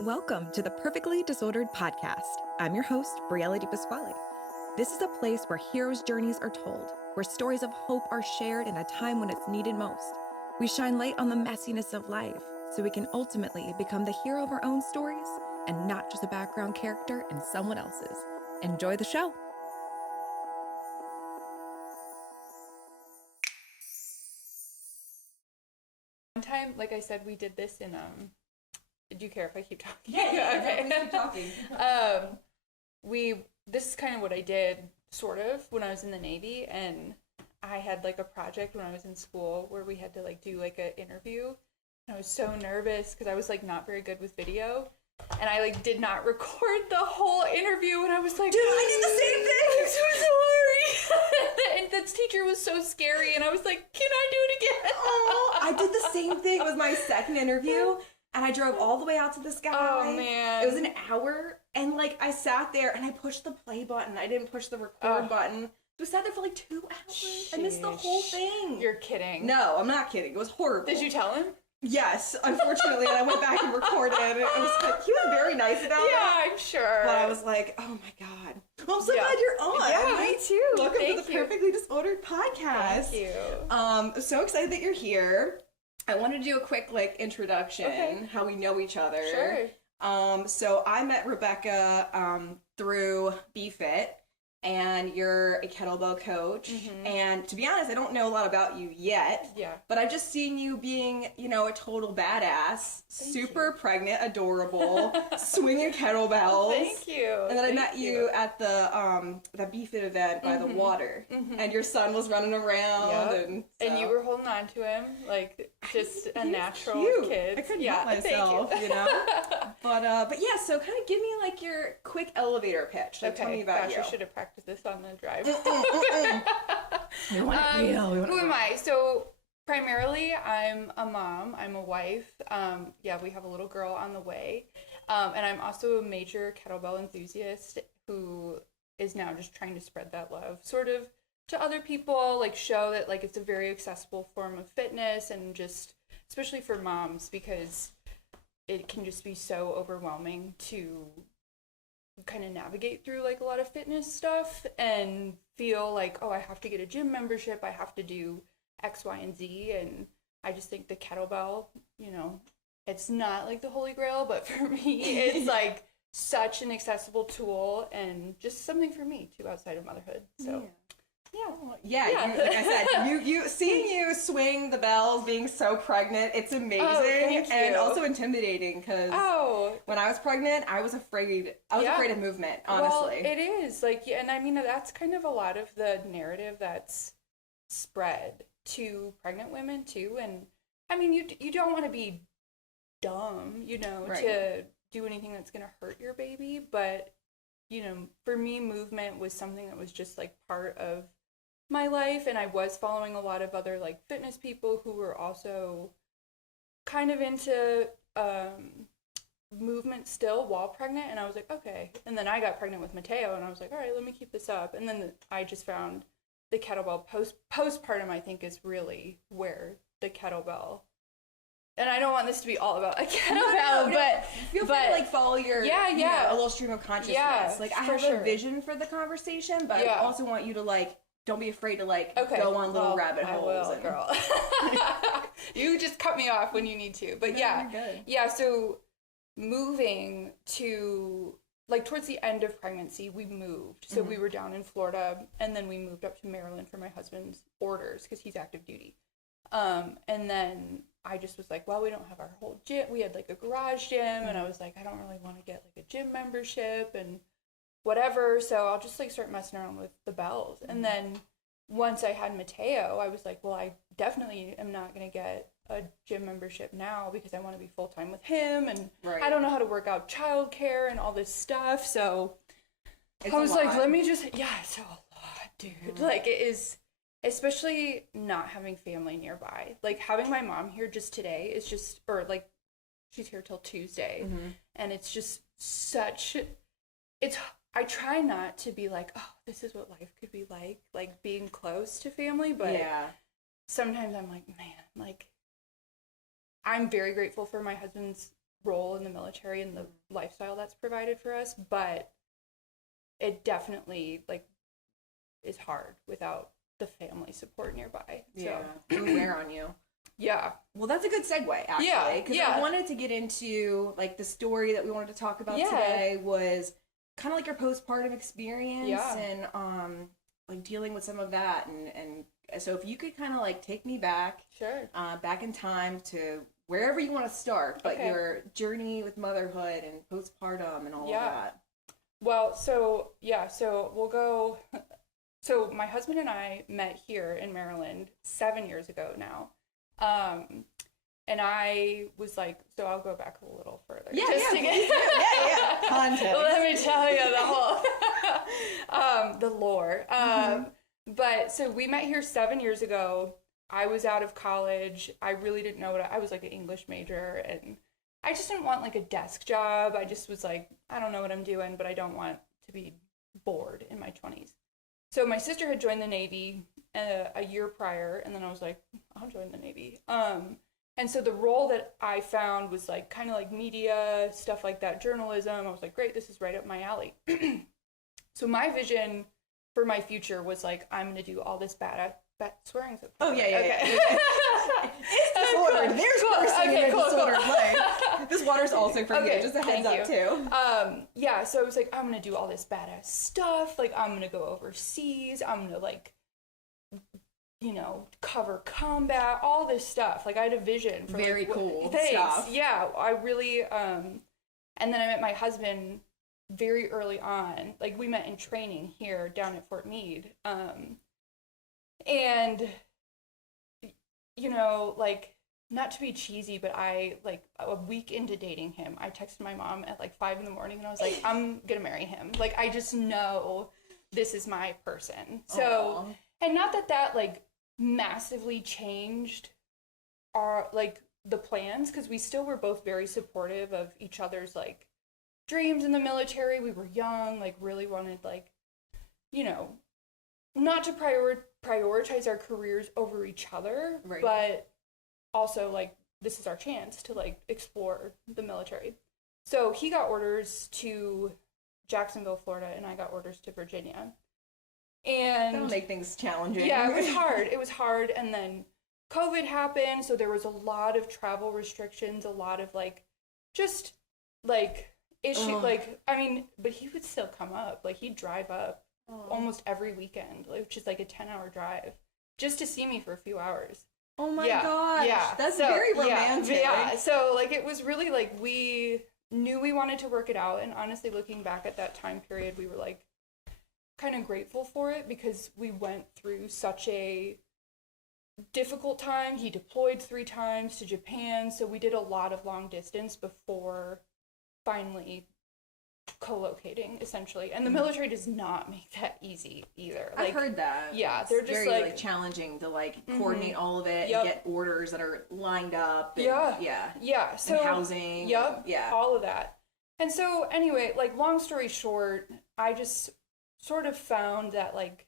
Welcome to the Perfectly Disordered Podcast. I'm your host, Briella DiPasquale. This is a place where heroes' journeys are told, where stories of hope are shared in a time when it's needed most. We shine light on the messiness of life so we can ultimately become the hero of our own stories and not just a background character in someone else's. Enjoy the show. One time, like I said, we did this in, do you care if I keep talking? Yeah, okay. Keep talking. This is kind of what I did, sort of, when I was in the Navy, and I had, like, a project when I was in school where we had to, like, do, like, an interview, and I was so nervous because I was, like, not very good with video, and I, like, did not record the whole interview, and I was like, dude, I did the same thing! I'm so sorry! And this teacher was so scary, and I was like, can I do it again? Oh, I did the same thing. It was my second interview, and I drove all the way out to this guy. Oh, man. It was an hour, and, like, I sat there, and I pushed the play button. I didn't push the record button. So I sat there for, like, 2 hours. I missed the whole thing. You're kidding. No, I'm not kidding. It was horrible. Did you tell him? Yes, unfortunately, and I went back and recorded it. It was like, he was very nice about it. Yeah, I'm sure. But I was like, oh my god. Well, I'm so glad you're on. Yeah, me too. Welcome Thank to the you. Perfectly Disordered Podcast. Thank you. So excited that you're here. I wanted to do a quick, like, introduction, how we know each other. Sure. So I met Rebecca through BFit, and you're a kettlebell coach. Mm-hmm. And to be honest, I don't know a lot about you yet. Yeah. But I've just seen you being, you know, a total badass, super pregnant, adorable, swinging kettlebells. Thank you. And then I met you at the BFit event by the water, and your son was running around, and you were holding on to him like just a natural cute. kid. I couldn't help myself, you know. But yeah, so kind of give me like your quick elevator pitch. Like, tell me about you. I should have practiced this on the drive. We want it real. Who am I? So primarily, I'm a mom. I'm a wife. We have a little girl on the way. And I'm also a major kettlebell enthusiast who is now just trying to spread that love sort of to other people, like show that like it's a very accessible form of fitness, and just especially for moms, because it can just be so overwhelming to kind of navigate through like a lot of fitness stuff and feel like, oh, I have to get a gym membership, I have to do X, Y, and Z. And I just think the kettlebell, you know, it's not like the Holy Grail, but for me, it's like such an accessible tool and just something for me too outside of motherhood. So Yeah. You, like I said, you seeing you swing the bells, being so pregnant, it's amazing and also intimidating, because when I was pregnant, I was afraid. Afraid of movement, honestly. Well, it is like, and I mean that's kind of a lot of the narrative that's spread to pregnant women too. And I mean, you don't want to be dumb, you know, to do anything that's gonna hurt your baby, but you know, for me, movement was something that was just like part of my life, and I was following a lot of other like fitness people who were also kind of into movement still while pregnant, and I was like, okay. And then I got pregnant with Mateo, and I was like, all right, let me keep this up. And then I just found the kettlebell postpartum, I think, is really where the kettlebell, and I don't want this to be all about a kettlebell, but feel free to like follow your you know, a little stream of consciousness. Yeah, like I have a vision for the conversation, but I also want you to like don't be afraid to like go on little rabbit holes. I will, girl. You just cut me off when you need to. But you're good. Yeah, so moving to like towards the end of pregnancy, we moved. So we were down in Florida, and then we moved up to Maryland for my husband's orders because he's active duty. And then I just was like, well, we don't have our whole gym. We had like a garage gym, and I was like, I don't really want to get like a gym membership and whatever, so I'll just like start messing around with the bells. And then once I had Mateo, I was like, well, I definitely am not going to get a gym membership now because I want to be full-time with him, and I don't know how to work out childcare and all this stuff. So I was like, let me just it's a lot, dude. Like, it is, especially not having family nearby. Like, having my mom here just today is just, or like she's here till Tuesday, and it's just such, I try not to be like, oh, this is what life could be like being close to family, but sometimes I'm like, man, like, I'm very grateful for my husband's role in the military and the lifestyle that's provided for us, but it definitely like is hard without the family support nearby. Yeah, so. Wear on you. Yeah. Well, that's a good segue, actually, because I wanted to get into like the story that we wanted to talk about today was kind of like your postpartum experience and like dealing with some of that, and so if you could kind of like take me back, back in time to wherever you want to start, but your journey with motherhood and postpartum and all of that. Well, so we'll go. So my husband and I met here in Maryland 7 years ago now. And I was like, so I'll go back a little further. Yeah. Context. Let me tell you the whole, the lore. But so we met here 7 years ago. I was out of college. I really didn't know I was like an English major, and I just didn't want like a desk job. I just was like, I don't know what I'm doing, but I don't want to be bored in my 20s. So my sister had joined the Navy a year prior, and then I was like, I'll join the Navy. And so the role that I found was like kind of like media, stuff like that, journalism. I was like, great, this is right up my alley. So my vision for my future was like, I'm going to do all this swearing's okay. Oh, yeah. It's disordered. There's cursing in a disordered way. This water's also for you, just a heads up, too. So I was like, I'm going to do all this badass stuff. Like, I'm going to go overseas. I'm going to, like, cover combat, all this stuff. Like, I had a vision for very cool stuff. Yeah, I really, and then I met my husband very early on. Like, we met in training here down at Fort Meade. And, like, not to be cheesy, but I, like, a week into dating him, I texted my mom at, like, 5 a.m, and I was like, I'm gonna marry him. Like, I just know this is my person. So, and not that, like, massively changed our, like, the plans, because we still were both very supportive of each other's, like, dreams in the military. We were young, like, really wanted, like, not to prioritize our careers over each other, but also, like, this is our chance to, like, explore the military. So he got orders to Jacksonville, Florida, and I got orders to Virginia. And that'll make things challenging. Yeah, it was hard. And then COVID happened, so there was a lot of travel restrictions, a lot of, like, just, like, issue, like, I mean, but he would still come up. Like, he'd drive up almost every weekend, which is like a 10-hour drive, just to see me for a few hours. Oh my gosh. Yeah. That's very romantic. Yeah. So, like, it was really, like, we knew we wanted to work it out. And honestly, looking back at that time period, we were, like, kind of grateful for it, because we went through such a difficult time. He deployed 3 times to Japan. So we did a lot of long distance before finally co-locating, essentially. And the military does not make that easy either. Like, I've heard that. Yeah, they're just very like challenging to like coordinate all of it and get orders that are lined up. And, so and housing. All of that. And so anyway, like, long story short, I just sort of found that, like,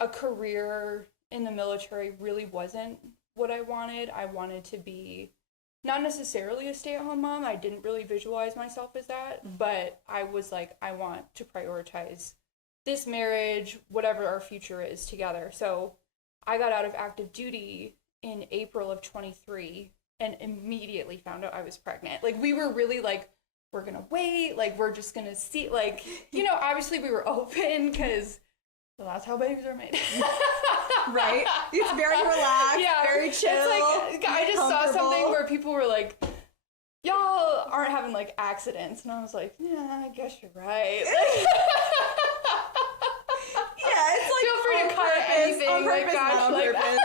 a career in the military really wasn't what I wanted. I wanted to be not necessarily a stay-at-home mom. I didn't really visualize myself as that, but I was like, I want to prioritize this marriage, whatever our future is together. So I got out of active duty in April of 23 and immediately found out I was pregnant. Like, we were really like, we're gonna wait, like, we're just gonna see, like, obviously we were open, because that's how babies are made. Right? It's very relaxed, very chill. It's like, I just saw something where people were like, y'all aren't having, like, accidents. And I was like, yeah, I guess you're right. It's like, feel free to cut anything. On purpose, like, gosh, on like, purpose.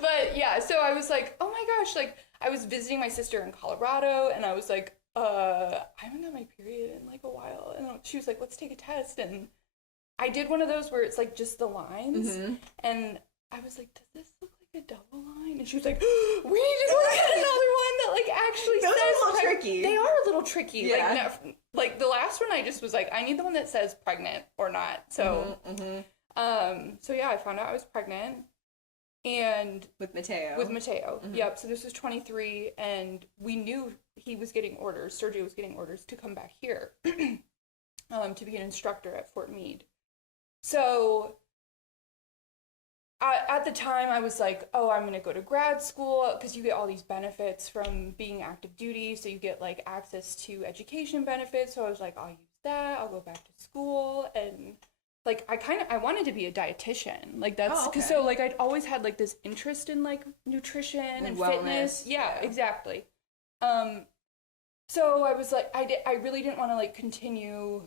But yeah, so I was like, oh my gosh, like, I was visiting my sister in Colorado, and I was like, I haven't got my period in, like, a while. And she was like, let's take a test. And I did one of those where it's, like, just the lines. And I was like, does this look like a double line? And she was like, we need to go get another one that, like, actually those says... are a little tricky. They are a little tricky. Yeah. Like, no, like, the last one I just was like, I need the one that says pregnant or not. So, so yeah, I found out I was pregnant. And with Mateo. Mm-hmm. Yep. So this was 23, and we knew he was getting orders. Sergio was getting orders to come back here to be an instructor at Fort Meade. So at the time, I was like, oh, I'm going to go to grad school, because you get all these benefits from being active duty. So you get like access to education benefits. So I was like, I'll use that. I'll go back to school. And like, I wanted to be a dietitian. Like that's, cause so like I'd always had like this interest in like nutrition and fitness. Yeah, exactly. So I was like, I really didn't want to like continue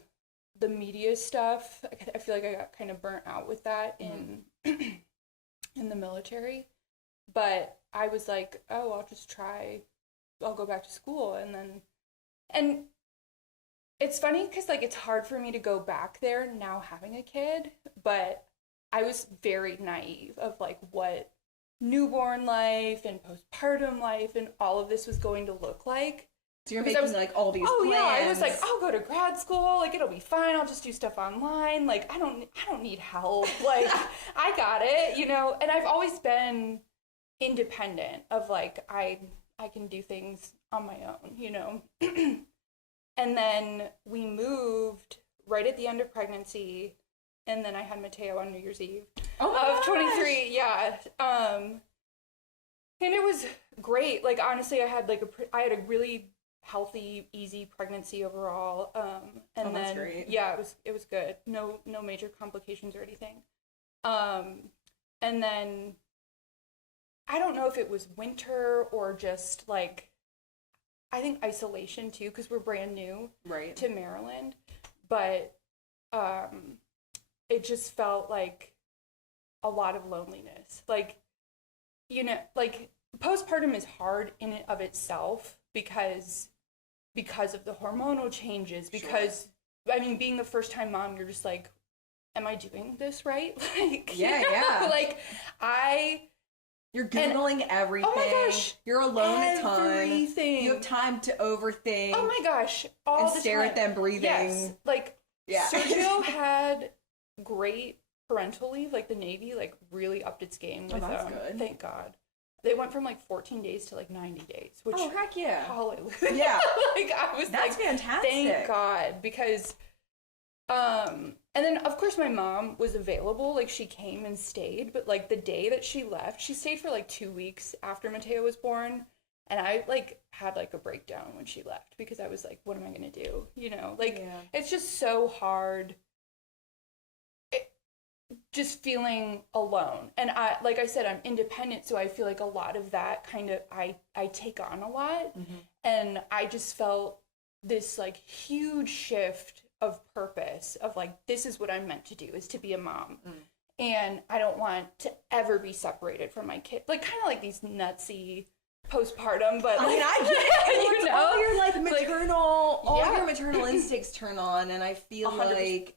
the media stuff. I feel like I got kind of burnt out with that in the military, but I was like, oh, I'll go back to school. And it's funny because, like, it's hard for me to go back there now having a kid, but I was very naive of, like, what newborn life and postpartum life and all of this was going to look like. So you're making, like, all these plans. Yeah, I was like, I'll go to grad school, like, it'll be fine, I'll just do stuff online, like, I don't need help, like, I got it, you know, and I've always been independent of, like, I can do things on my own, you know. And then we moved right at the end of pregnancy, and then I had Mateo on New Year's Eve of 23. Yeah. And it was great. Like, honestly, I had a really healthy, easy pregnancy overall. And that's great. Yeah, it was good. No major complications or anything. And then I don't know if it was winter or just like, I think isolation too, because we're brand new to Maryland, but it just felt like a lot of loneliness. Like, you know, like postpartum is hard in and of itself because of the hormonal changes, because I mean, being a first time mom, you're just like, am I doing this right? Like, yeah. Like you're Googling everything. Oh my gosh. You're alone a ton. Everything. You have time to overthink. Oh my gosh. All and the stare time. at them breathing. Yes. Like, Sergio had great parental leave. Like, the Navy, like, really upped its game with that's good. Thank God. They went from, like, 14 days to, like, 90 days. Which, oh, heck yeah. Hallelujah. Yeah. Like, I was That's like, fantastic. thank God. Because, and then, of course, my mom was available. Like, she came and stayed. But, like, the day that she left, she stayed for, like, 2 weeks after Mateo was born. And I, like, had, like, a breakdown when she left. Because I was like, what am I going to do? You know? Like, It's just so hard. Just feeling alone. And like I said, I'm independent. So I feel like a lot of that kind of, I take on a lot. Mm-hmm. And I just felt this, like, huge shift of purpose of like, this is what I'm meant to do, is to be a mom. And I don't want to ever be separated from my kid. Like, kind of like these nutsy postpartum, but like, I mean, I get it. You know? All your like maternal, all your maternal instincts turn on, and I feel 100%.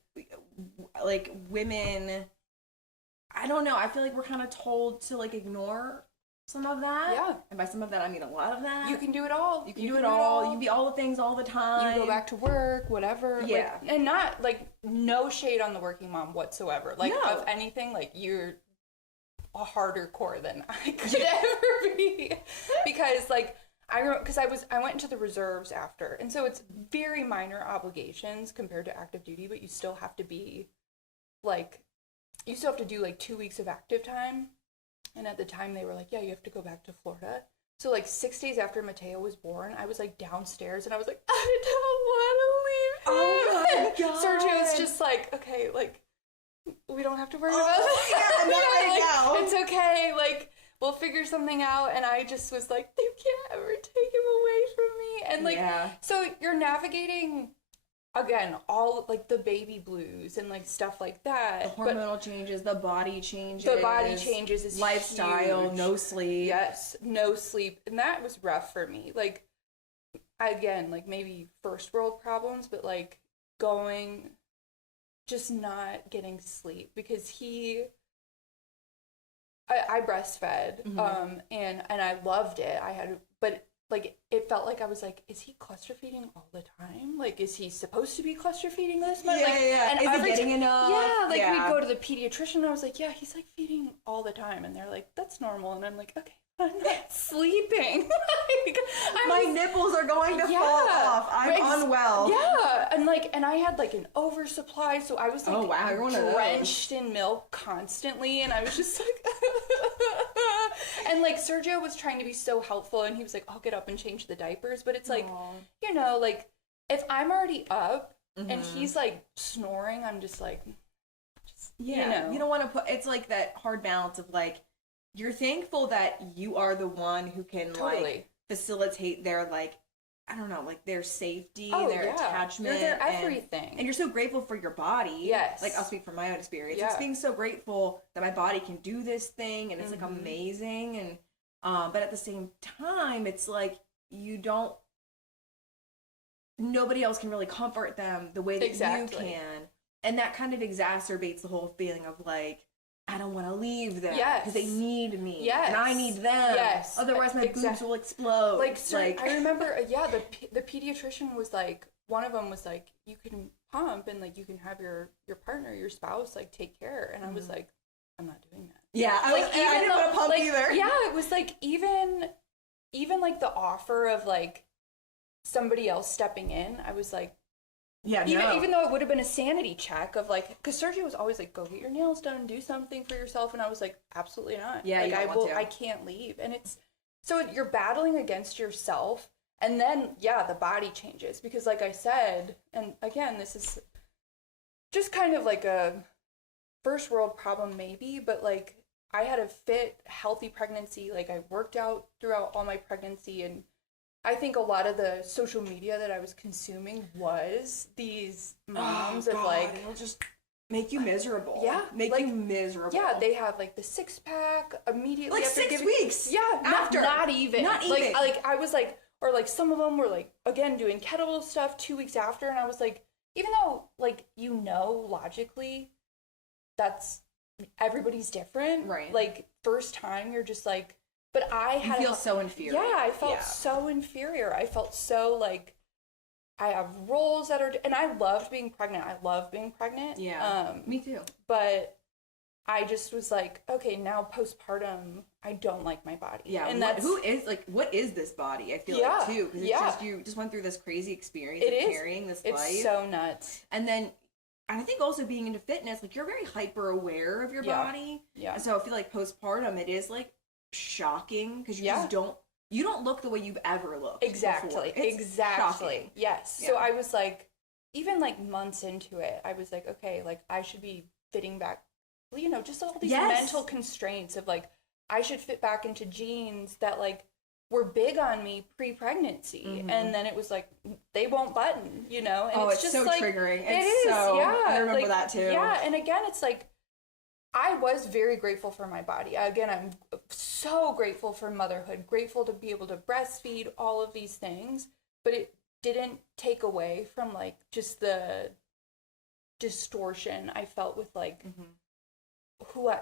like women, I don't know, I feel like we're kind of told to like ignore some of that. Yeah. And by some of that, I mean a lot of that. You can do it all. You can do it all. You can be all the things all the time. You go back to work, whatever. Yeah. Like, and not, like, no shade on the working mom whatsoever. Like, of anything, like, you're a harder core than I could ever be. Because, like, I went into the reserves after. And so it's very minor obligations compared to active duty, but you still have to be, like, you still have to do, like, 2 weeks of active time. And at the time, they were like, yeah, you have to go back to Florida. So, like, 6 days after Mateo was born, I was, like, downstairs, and I was like, I don't want to leave him. Oh, my God. Sergio was just like, okay, like, we don't have to worry about this. Yeah, not right now. It's okay. Like, we'll figure something out. And I just was like, you can't ever take him away from me. And, like, so you're navigating, again, all, like, the baby blues and, like, stuff like that. The hormonal changes, the body changes. The body changes is lifestyle, huge. no sleep. Yes, no sleep. And that was rough for me. Like, again, like, maybe first world problems, but, like, just not getting sleep. Because I breastfed, and I loved it. But like, it felt like I was like, is he cluster feeding all the time? Like, is he supposed to be cluster feeding this much? And is he getting enough? Yeah, like, we'd go to the pediatrician, and I was like, yeah, he's, like, feeding all the time. And they're like, that's normal. And I'm like, okay, I'm not sleeping. My nipples are going to fall off. I'm unwell. Yeah, and I had, like, an oversupply, so I was, like, oh, wow, you're one of those. Drenched in milk constantly, and I was just, like... And, like, Sergio was trying to be so helpful, and he was like, I'll get up and change the diapers, but it's like, you know, like, if I'm already up, and he's, like, snoring, I'm just like, you know. You don't want to put, it's like that hard balance of, like, you're thankful that you are the one who can, like, facilitate their, like, I don't know, like, their safety, their attachment. You're their everything. And you're so grateful for your body. Yes. Like, I'll speak from my own experience. It's being so grateful that my body can do this thing, and it's, like, amazing. And, but at the same time, it's like, nobody else can really comfort them the way that you can. And that kind of exacerbates the whole feeling of, like, I don't want to leave them because they need me and I need them. Otherwise, my boobs will explode. Like, I remember, the pediatrician was like, one of them was like, you can pump and like you can have your partner, your spouse, like take care. And I was like, I'm not doing that. Yeah, I didn't want to pump either. Yeah, it was like even like the offer of like somebody else stepping in, I was like. Yeah, even though it would have been a sanity check of like, because Sergio was always like, go get your nails done, do something for yourself, and I was like, absolutely not. Yeah, like I can't leave, and it's so you're battling against yourself, and then the body changes because, like I said, and again, this is just kind of like a first world problem maybe, but like I had a fit, healthy pregnancy. Like I worked out throughout all my pregnancy, and I think a lot of the social media that I was consuming was these moms of like... It'll just make you miserable. Yeah. Make you miserable. Yeah, they have like the 6-pack immediately like after 6 weeks. Yeah, after. Not even. Not even. Like I was like, or like some of them were like, again, doing kettlebell stuff 2 weeks after, and I was like, even though like, you know, logically, that's, everybody's different. Right. Like, first time, you're just like, but you feel so inferior. Yeah, I felt so inferior. I felt so like I have roles that are, and I loved being pregnant. I love being pregnant. Yeah, me too. But I just was like, okay, now postpartum, I don't like my body. Yeah, and what is this body? I feel like too, because it's just you just went through this crazy experience of carrying this life. It's so nuts. And then I think also being into fitness, like you're very hyper aware of your body. Yeah. And so I feel like postpartum, it is like shocking because you just don't look the way you've ever looked. Exactly. Shocking. Yes. Yeah. So I was like, even like months into it, I was like, okay, like I should be fitting back, you know, just all these mental constraints of like, I should fit back into jeans that like were big on me pre-pregnancy. And then it was like, they won't button, you know? And it's just so like, triggering. I remember that too. Yeah. And again, it's like, I was very grateful for my body. Again, I'm so grateful for motherhood, grateful to be able to breastfeed, all of these things, but it didn't take away from like just the distortion I felt with like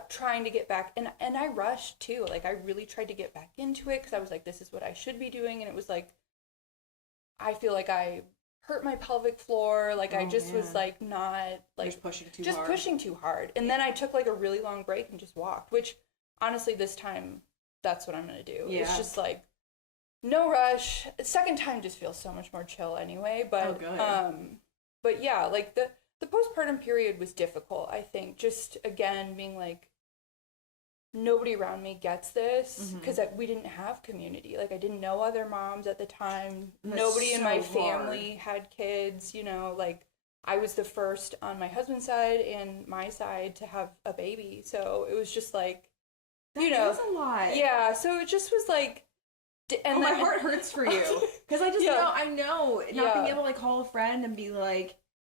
trying to get back. And I rushed too. Like I really tried to get back into it because I was like, this is what I should be doing. And it was like, I feel like I hurt my pelvic floor, like I just was like not like just pushing too hard. And then I took like a really long break and just walked, which honestly this time that's what I'm gonna do. It's just like no rush. Second time just feels so much more chill anyway, but but yeah, like the postpartum period was difficult. I think just again being like, nobody around me gets this because we didn't have community. Like I didn't know other moms at the time. Nobody in my family had kids, you know, like I was the first on my husband's side and my side to have a baby. So it was just like, you know, that's a lot. Yeah. So it just was like, and my heart hurts for you because I just know not being able to like call a friend and be like,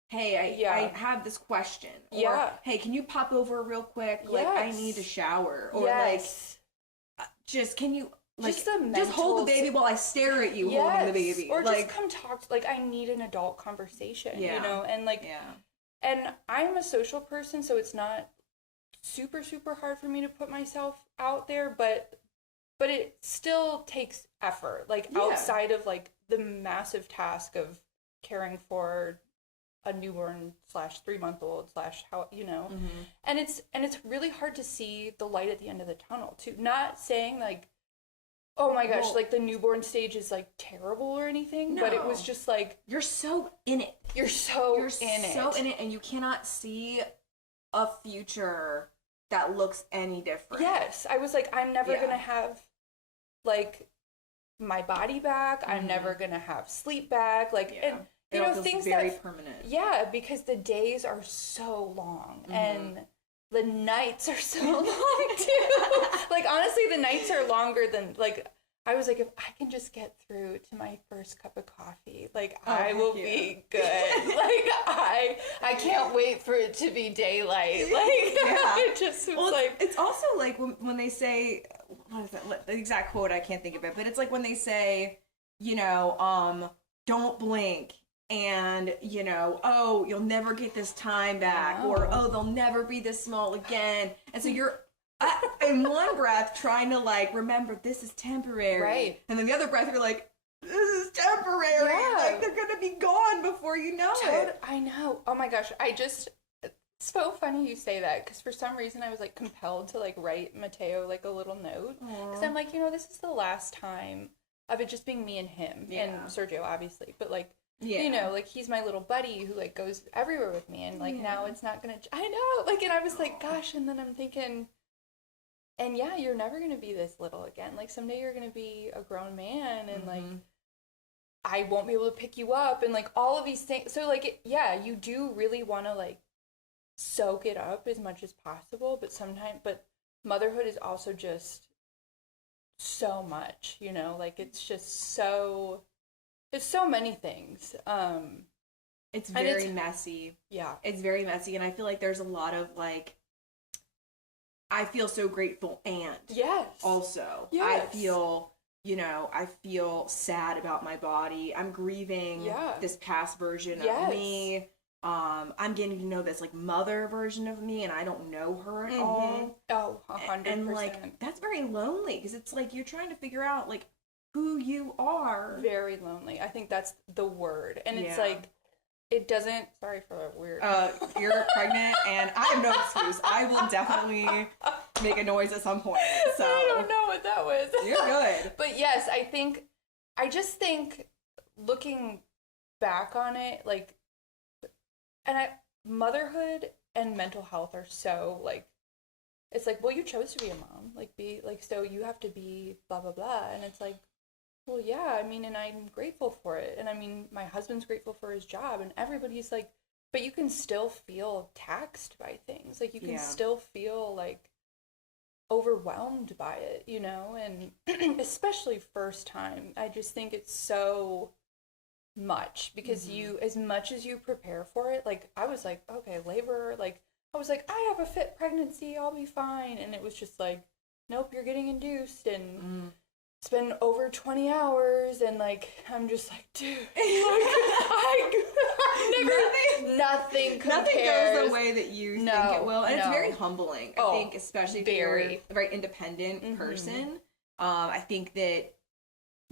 hey, I have this question. Or, hey, can you pop over real quick? Like, I need a shower. Or, like, just, can you, like, just hold the baby while I stare at you holding the baby. Or like, just come talk, like, I need an adult conversation, you know? And, like, and I'm a social person, so it's not super, super hard for me to put myself out there, but but it still takes effort, like outside of like the massive task of caring for a newborn / 3-month-old / how, you know, and it's really hard to see the light at the end of the tunnel too. Not saying like, oh my gosh, like the newborn stage is like terrible or anything, but it was just like, you're so in it. You're so in it, and you cannot see a future that looks any different. Yes, I was like, I'm never gonna have like my body back. I'm never gonna have sleep back. Like, and you know, things very that permanent. Yeah, because the days are so long and the nights are so long too. Like, honestly, the nights are longer than, like, I was like, if I can just get through to my first cup of coffee, like, I will be good. Like, I can't wait for it to be daylight. Like, it just was like... It's also like when they say, what is that? The exact quote, I can't think of it, but it's like when they say, you know, don't blink. And, you know, oh, you'll never get this time back. Or, oh, they'll never be this small again. And so you're, in one breath, trying to, like, remember, this is temporary. Right. And then the other breath, you're like, this is temporary. Yeah. Like, they're going to be gone before you know it. I know. Oh, my gosh. It's so funny you say that, because for some reason I was, like, compelled to, like, write Mateo, like, a little note. Because I'm like, you know, this is the last time of it just being me and him. Yeah. And Sergio, obviously. But, like, you know, like, he's my little buddy who, like, goes everywhere with me, and, like, now it's not gonna, I know, like, and I was like, gosh, and then I'm thinking, and yeah, you're never gonna be this little again, like, someday you're gonna be a grown man, and, like, I won't be able to pick you up, and, like, all of these things, so, like, you do really want to, like, soak it up as much as possible, but motherhood is also just so much, you know, like, it's just so... It's so many things. It's very messy. Yeah. It's very messy. And I feel like there's a lot of, like, I feel so grateful and. Yes. Also. Yes. I feel sad about my body. I'm grieving this past version of me. I'm getting to know this, like, mother version of me, and I don't know her at all. Oh, 100%. And, like, that's very lonely, because it's, like, you're trying to figure out, like, who you are. Very lonely. I think that's the word. And it's like, it doesn't, sorry for the weird. You're pregnant, and I have no excuse. I will definitely make a noise at some point. So I don't know what that was. You're good. But yes, I just think looking back on it, like, motherhood and mental health are so, like, it's like, well, you chose to be a mom. Like, so you have to be blah, blah, blah. And it's like, well, yeah, I mean, and I'm grateful for it. And I mean, my husband's grateful for his job, and everybody's like, but you can still feel taxed by things. Like, you can still feel, like, overwhelmed by it, you know? And especially first time, I just think it's so much, because as much as you prepare for it, like, I was like, okay, labor, like, I was like, I have a fit pregnancy, I'll be fine. And it was just like, nope, you're getting induced, and it's been over 20 hours, and, like, I'm just like, dude, like, nothing compares. Nothing goes the way that you think it will. And it's very humbling, I think, especially if you're a very independent person. I think that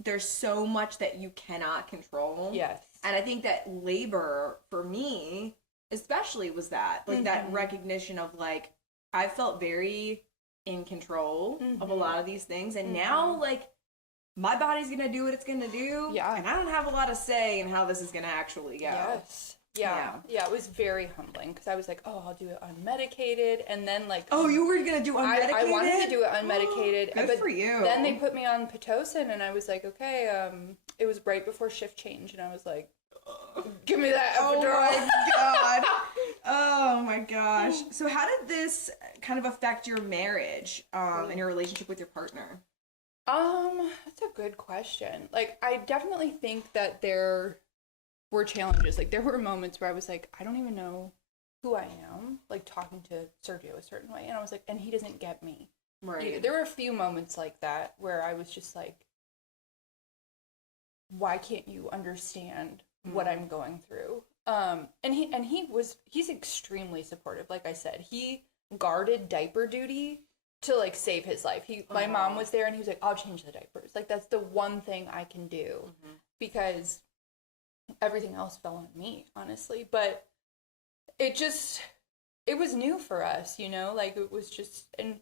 there's so much that you cannot control. Yes. And I think that labor, for me, especially, was that, like, that recognition of, like, I felt very in control of a lot of these things, and now, like, my body's gonna do what it's gonna do, and I don't have a lot of say in how this is gonna actually go. Yes. Yeah, it was very humbling, because I was like, oh, I'll do it unmedicated, and then, like... Oh, you were gonna do unmedicated? I wanted to do it unmedicated. Good for you. Then they put me on Pitocin, and I was like, okay, it was right before shift change, and I was like, give me that epidural. Oh my god. Oh my gosh. So how did this kind of affect your marriage and your relationship with your partner? That's a good question. Like, I definitely think that there were challenges. Like, there were moments where I was like, I don't even know who I am, like, talking to Sergio a certain way, and I was like, and he doesn't get me. Right. There were a few moments like that where I was just like, why can't you understand what I'm going through? And he's extremely supportive. Like I said, he guarded diaper duty to like save his life. My mom was there and he was like, I'll change the diapers. Like that's the one thing I can do because everything else fell on me, honestly. But it was new for us, you know, like it was just, and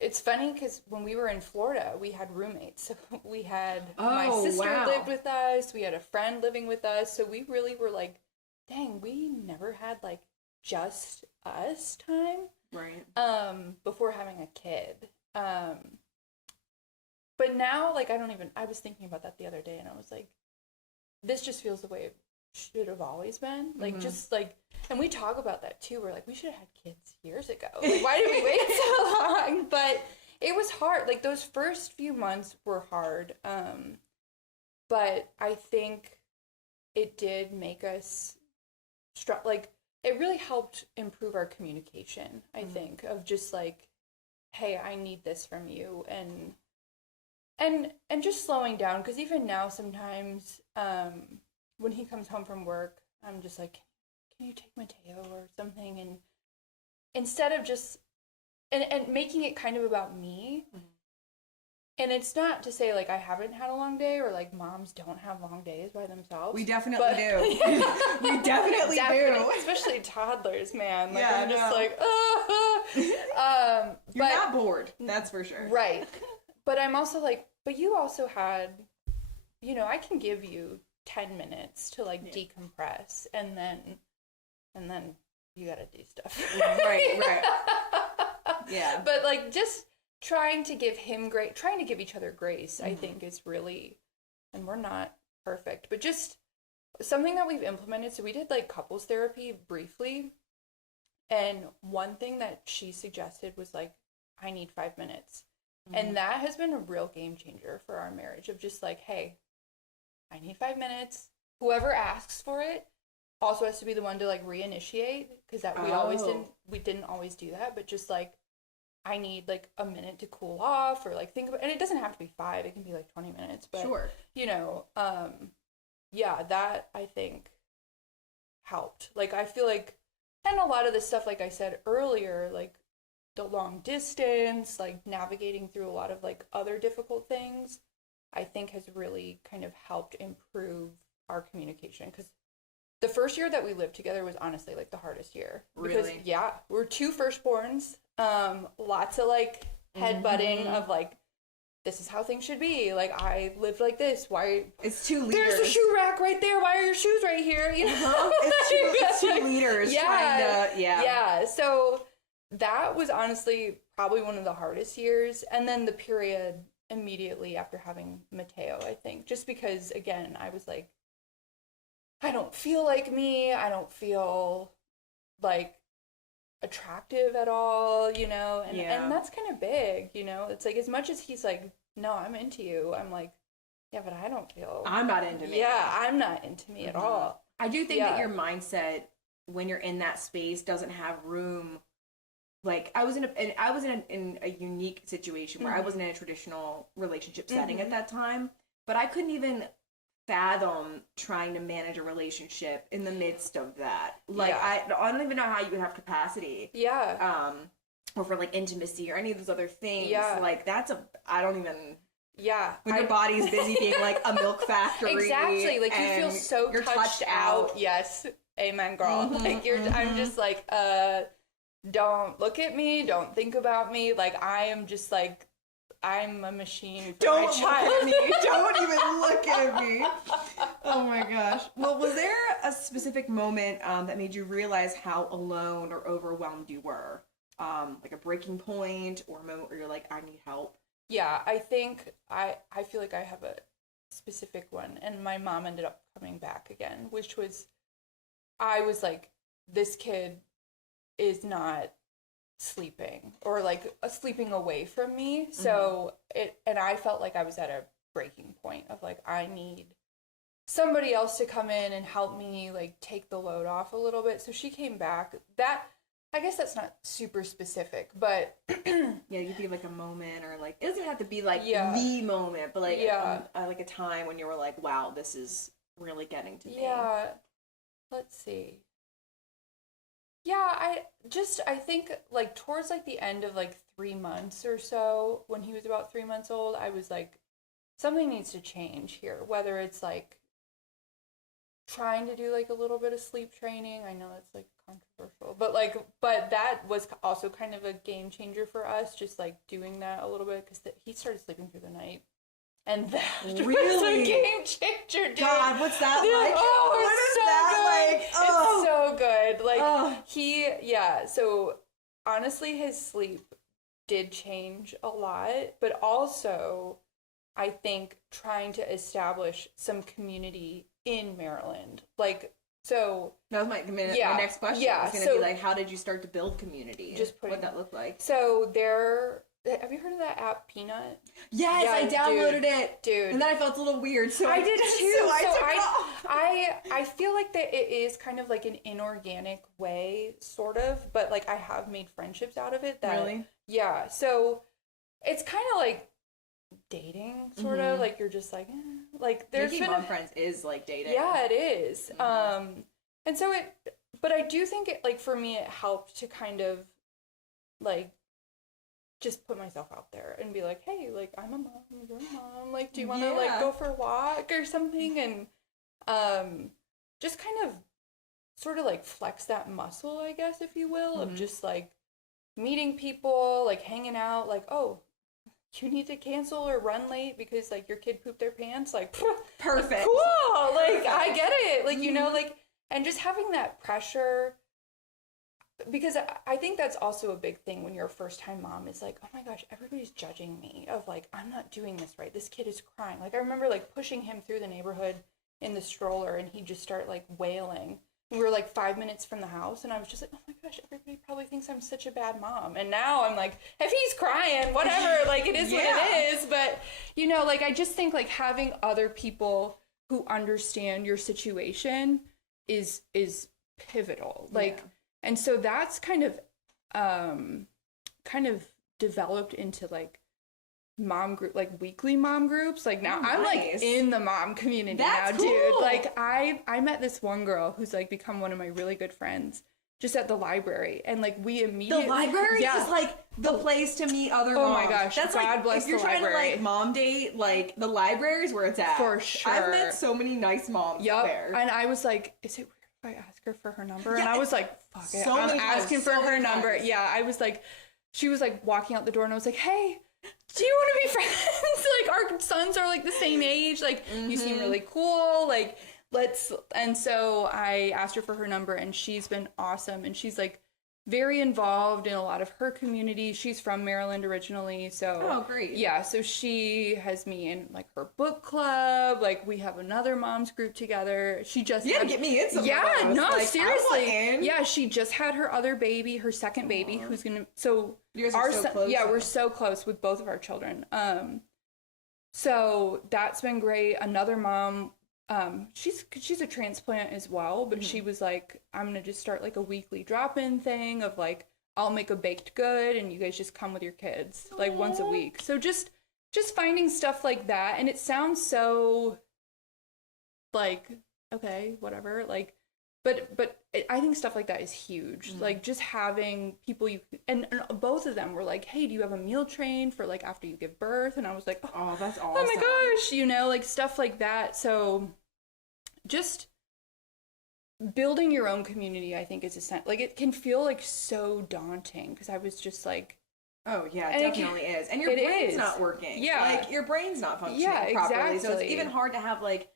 it's funny because when we were in Florida, we had roommates. So we had my sister lived with us. We had a friend living with us. So we really were like, dang, we never had like just us time. Right. Before having a kid. But now, like, I was thinking about that the other day and I was like, this just feels the way it should have always been. Like, just like, and we talk about that too. We're like, we should have had kids years ago. Like, why did we wait so long? But it was hard. Like, those first few months were hard. But I think it did make us, like, it really helped improve our communication, I think, of just like, hey, I need this from you. And just slowing down. Because even now, sometimes, when he comes home from work, I'm just like, can you take Mateo or something? And instead of just, and making it kind of about me. And it's not to say, like, I haven't had a long day or, like, moms don't have long days by themselves. We definitely do. We definitely do. Especially toddlers, man. Like, yeah, I'm just like, You're not bored, that's for sure. Right. But I'm also like, but you also had, you know, I can give you 10 minutes to, like, decompress, and then you gotta do stuff. Right. Yeah. But, like, just trying to give him trying to give each other grace, I think is really, and we're not perfect, but just something that we've implemented. So we did like couples therapy briefly. And one thing that she suggested was like, I need 5 minutes. And that has been a real game changer for our marriage of just like, hey, I need 5 minutes. Whoever asks for it also has to be the one to like reinitiate, because that we didn't always do that, but just like, I need like a minute to cool off or like think about, and it doesn't have to be 5, it can be like 20 minutes, but sure. You know, yeah, that I think helped. Like, I feel like, and a lot of the stuff, like I said earlier, like the long distance, like navigating through a lot of like other difficult things, I think has really kind of helped improve our communication. Because the first year that we lived together was honestly like the hardest year. Really? Because, yeah, we're 2 firstborns. Lots of like headbutting of like, this is how things should be. Like, I lived like this. Why? It's 2 leaders. There's the shoe rack right there. Why are your shoes right here? You know? It's two leaders trying to, Yeah. So that was honestly probably one of the hardest years. And then the period immediately after having Mateo, I think. Just because, again, I was like, I don't feel like me. I don't feel like attractive at all, you know, and that's kind of big, you know. It's like, as much as he's like, no, I'm into you, I'm like, yeah, but I don't feel, I'm not into me. Yeah, I'm not into me at all. I do think that your mindset when you're in that space doesn't have room. Like, I was in a unique situation where I wasn't in a traditional relationship setting at that time, but I couldn't even fathom trying to manage a relationship in the midst of that. Like, I don't even know how you would have capacity. Yeah. Or for like intimacy or any of those other things. Yeah. Like, I don't even. Yeah. When your body's busy being like a milk factory. Exactly. Like, you feel so you're touched out. Yes. Amen, girl. Like, I'm just like, don't look at me. Don't think about me. Like, I am just like, I'm a machine for my child. Look at me. Don't even look at me. Oh my gosh. Well, was there a specific moment that made you realize how alone or overwhelmed you were? Like a breaking point or a moment where you're like, I need help? Yeah, I think I feel like I have a specific one. And my mom ended up coming back again, which was, I was like, this kid is not sleeping or like sleeping away from me. So and I felt like I was at a breaking point of like, I need somebody else to come in and help me like take the load off a little bit. So she came back. That, I guess that's not super specific, but yeah, you could give like a moment, or like, it doesn't have to be like the moment, but like like a time when you were like, wow, this is really getting to me. Yeah. Let's see. Yeah, I think like towards like the end of like 3 months or so, when he was about 3 months old, I was like, something needs to change here. Whether it's like trying to do like a little bit of sleep training. I know that's like controversial, but that was also kind of a game changer for us, just like doing that a little bit, because he started sleeping through the night. And that was a game changer, dude. God, what's that like? Oh, what is that like? Oh. It's so good. Like, so honestly, his sleep did change a lot, but also I think trying to establish some community in Maryland. Like, so that was my next question. Yeah, was going to be like, how did you start to build community? Just what that looked like. So have you heard of that app Peanut? Yes, I downloaded it, dude. And then I felt a little weird, so I did too. So I took it off. I feel like that it is kind of like an inorganic way, sort of, but like I have made friendships out of it. Really? Yeah. So it's kind of like dating, sort of. Like you're just like, like there's making mom friends is like dating. Yeah, it is. And so but I do think it, like, for me, it helped to kind of like just put myself out there and be like, hey, like, I'm a mom, you're a mom, like, do you want to like go for a walk or something? And just kind of sort of like flex that muscle, I guess, if you will, of just like meeting people, like hanging out, like, oh, you need to cancel or run late because like your kid pooped their pants, like, perfect, cool, like, I get it, like, you know, like, and just having that pressure. Because I think that's also a big thing when you're a first-time mom, is like, oh my gosh, everybody's judging me, of like, I'm not doing this right. This kid is crying. Like, I remember like pushing him through the neighborhood in the stroller, and he'd just start like wailing. We were like 5 minutes from the house, and I was just like, oh my gosh, everybody probably thinks I'm such a bad mom. And now I'm like, if he's crying, whatever, like, it is what it is. But, you know, like, I just think like having other people who understand your situation is pivotal. Like, and so that's kind of developed into like mom group, like weekly mom groups. Like now I'm like in the mom community now, dude. Like I met this one girl who's like become one of my really good friends just at the library, and like we immediately the library is like the place to meet other moms. Oh my gosh, that's God like, bless if you're the trying library. to like mom date, like the library is where it's at. For sure. I've met so many nice moms there. And I was like, is it weird if I ask her for her number? And I was like, fuck it, I'm asking for her number. Yeah, I was like, she was like walking out the door, and I was like, hey, do you want to be friends? Like, our sons are like the same age, like you seem really cool, like let's. And so I asked her for her number, and she's been awesome, and she's like very involved in a lot of her community. She's from Maryland originally, so great. Yeah, so she has me in like her book club. Like we have another mom's group together. She just get me in some. Yeah, of those. no, like, seriously. Yeah, she just had her other baby, her second baby, who's gonna. So you guys are so close. Yeah, we're so close with both of our children. So that's been great. Another mom. She's a transplant as well, but she was like, I'm gonna just start like a weekly drop-in thing of like, I'll make a baked good and you guys just come with your kids like once a week. So just finding stuff like that. And it sounds so like, okay, whatever, like, but I think stuff like that is huge. Like just having people and both of them were like, hey, do you have a meal train for like after you give birth? And I was like, oh, that's awesome. Oh my gosh, you know, like stuff like that. So just building your own community, I think, is essential. Like it can feel like so daunting, because I was just like, oh yeah, it definitely is. And your brain's not working. Yeah. Like your brain's not functioning properly. Exactly. So it's even hard to have like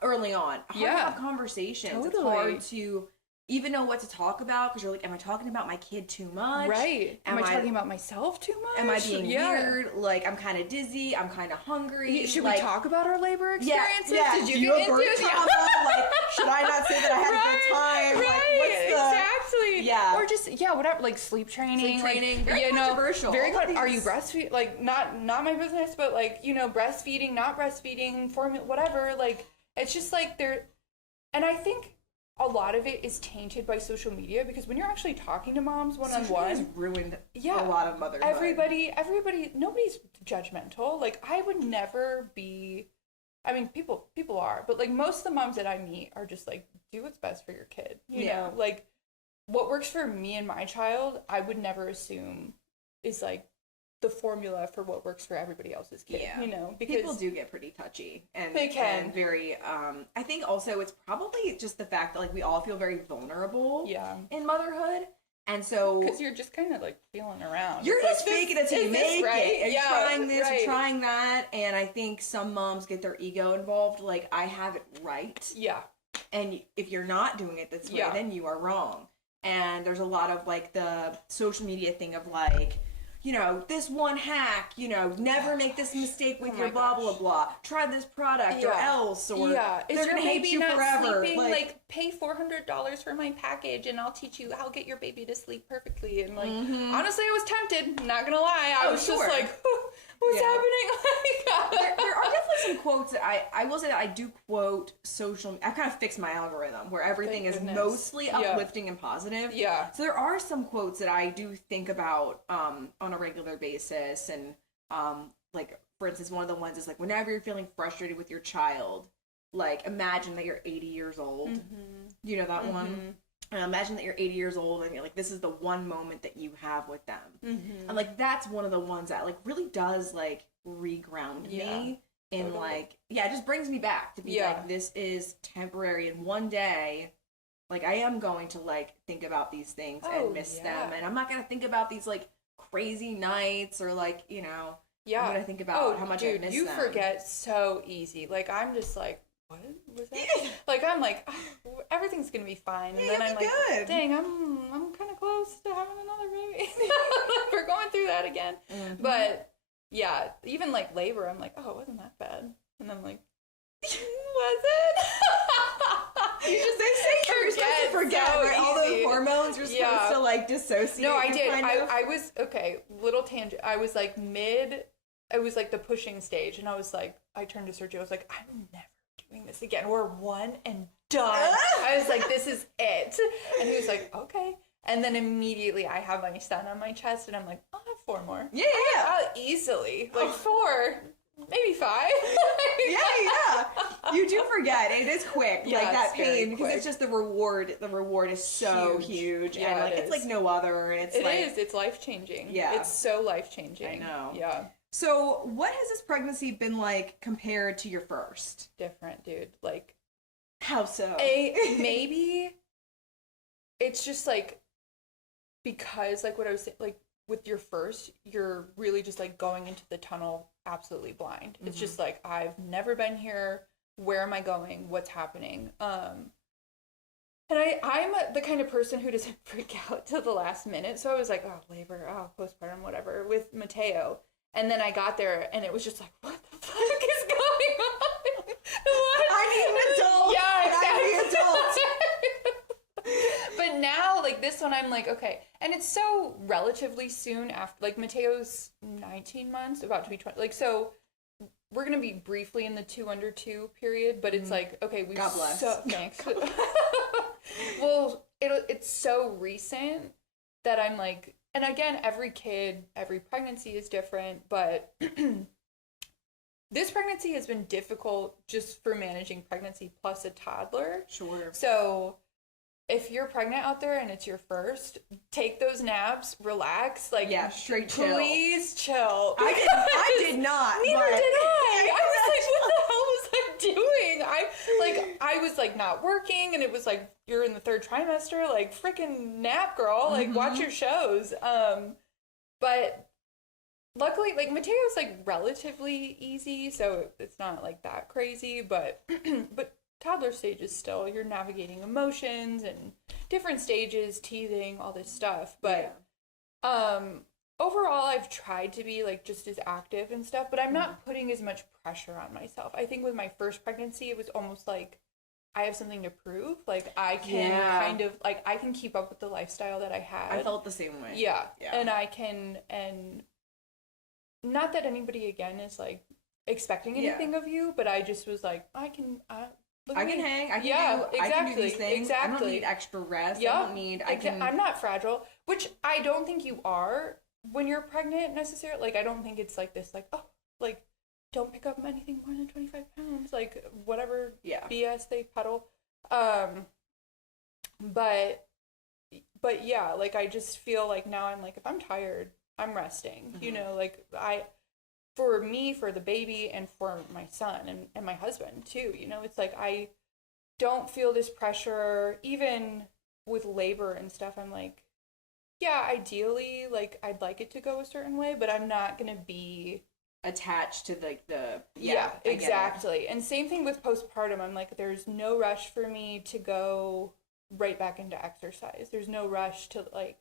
early on, hard to have conversations. Totally. It's hard to even know what to talk about, because you're like, am I talking about my kid too much? Right. Am I talking about myself too much? Am I being weird? Like, I'm kind of dizzy. I'm kind of hungry. Should we talk about our labor experiences? Yeah. Did you get into trauma? Like, should I not say that I had a good time? Right. Like, exactly. Yeah. Or just whatever. Like sleep training. Very controversial. Very good. Are you breastfeeding? Like not my business, but like breastfeeding, not breastfeeding, formula, whatever. Like it's just like and I think a lot of it is tainted by social media, because when you're actually talking to moms one-on-one, has ruined a lot of motherhood. Everybody, nobody's judgmental. Like I would never be. I mean, people are, but like most of the moms that I meet are just like, do what's best for your kid. You know, like what works for me and my child, I would never assume is like the formula for what works for everybody else's kid, you know, because people do get pretty touchy and they can. And very I think also it's probably just the fact that like we all feel very vulnerable in motherhood, and so because you're just kind of like feeling around, you're just faking it till you make it, and trying this right. or trying that, and I think some moms get their ego involved, like I have it right, and if you're not doing it this way then you are wrong. And there's a lot of like the social media thing of like, you know, this one hack, you know, never make this mistake with your blah, blah, blah. Try this product or else, or they're going to hate you forever. Sleeping, like, pay $400 for my package and I'll teach you how to get your baby to sleep perfectly. And, like, honestly, I was tempted, not going to lie. I was just like, what's happening? There are definitely some quotes that I will say that I do quote I've kind of fixed my algorithm where everything is mostly uplifting and positive. So there are some quotes that I do think about on a regular basis, and like for instance, one of the ones is like, whenever you're feeling frustrated with your child, like imagine that you're 80 years old. You know that one? Imagine that you're 80 years old and you're like, this is the one moment that you have with them. And like that's one of the ones that like really does like reground me in like, it just brings me back to be like, this is temporary, and one day like I am going to like think about these things and miss them, and I'm not gonna think about these like crazy nights or like, you know, I'm gonna think about how much I miss them. You forget so easy. Like I'm just like, what was that? Like I'm like, oh, everything's gonna be fine, and then I'm like, good. Dang, I'm kind of close to having another baby. We're going through that again. But yeah, even like labor, I'm like, oh, it wasn't that bad, and I'm like, was it? They say you're supposed to forget, so right? All those hormones, you're supposed to like dissociate. No, I did. I was little tangent. I was like I was like the pushing stage, and I was like, I turned to Sergio. I was like, I'm never doing this again. We're one and done. I was like, this is it. And he was like, okay. And then immediately I have my son on my chest, and I'm like, I'll have 4 more. I'll easily. Like 4, maybe 5. You do forget. It is quick. Like that pain, because it's just the reward. The reward is so huge. And like it's like no other. And it is. It's life-changing. It's so life-changing. I know. Yeah. So what has this pregnancy been like compared to your first? Different, dude. Like, how so? Maybe it's just like, because like what I was saying, like with your first, you're really just like going into the tunnel absolutely blind. It's just like, I've never been here. Where am I going? What's happening? And I'm the kind of person who doesn't freak out till the last minute. So I was like, oh, labor, oh, postpartum, whatever, with Mateo. And then I got there, and it was just like, what the fuck is going on? What? I need an adult. Yeah, exactly. I need an adult. But now, like, this one, I'm like, okay. And it's so relatively soon after, like, Mateo's 19 months, about to be 20. Like, so we're going to be briefly in the 2 under 2 period, but it's like, okay, we God bless. Thanks. Well, it's so recent that I'm like, and again, every pregnancy is different, but this pregnancy has been difficult just for managing pregnancy plus a toddler. Sure. So if you're pregnant out there and it's your first, take those naps, relax, like straight chill. Please chill. I did not. Neither did I. I was like, what the hell was I doing? I was like not working, and it was like, you're in the 3rd trimester, like freaking nap, girl, like watch your shows. But luckily, like Mateo's like relatively easy, so it's not like that crazy, but toddler stages still, you're navigating emotions and different stages, teething, all this stuff. But overall, I've tried to be like just as active and stuff, but I'm not putting as much pressure on myself. I think with my first pregnancy, it was almost like I have something to prove. Like I can kind of like, I can keep up with the lifestyle that I had. I felt the same way. Yeah. And I can, and not that anybody again is like expecting anything of you, but I just was like, I can hang. I can do these things. Exactly. I don't need extra rest. I don't need. I'm not fragile, which I don't think you are when you're pregnant necessarily. Like I don't think it's like this. Like like don't pick up anything more than 25 pounds. Like whatever BS they peddle. But but yeah, like I just feel like now I'm like, if I'm tired, I'm resting, you know, like for me, for the baby and for my son and my husband too, you know, it's like I don't feel this pressure, even with labor and stuff. I'm like, yeah, ideally, like I'd like it to go a certain way, but I'm not gonna be attached to like the exactly. And same thing with postpartum. I'm like, there's no rush for me to go right back into exercise. There's no rush to like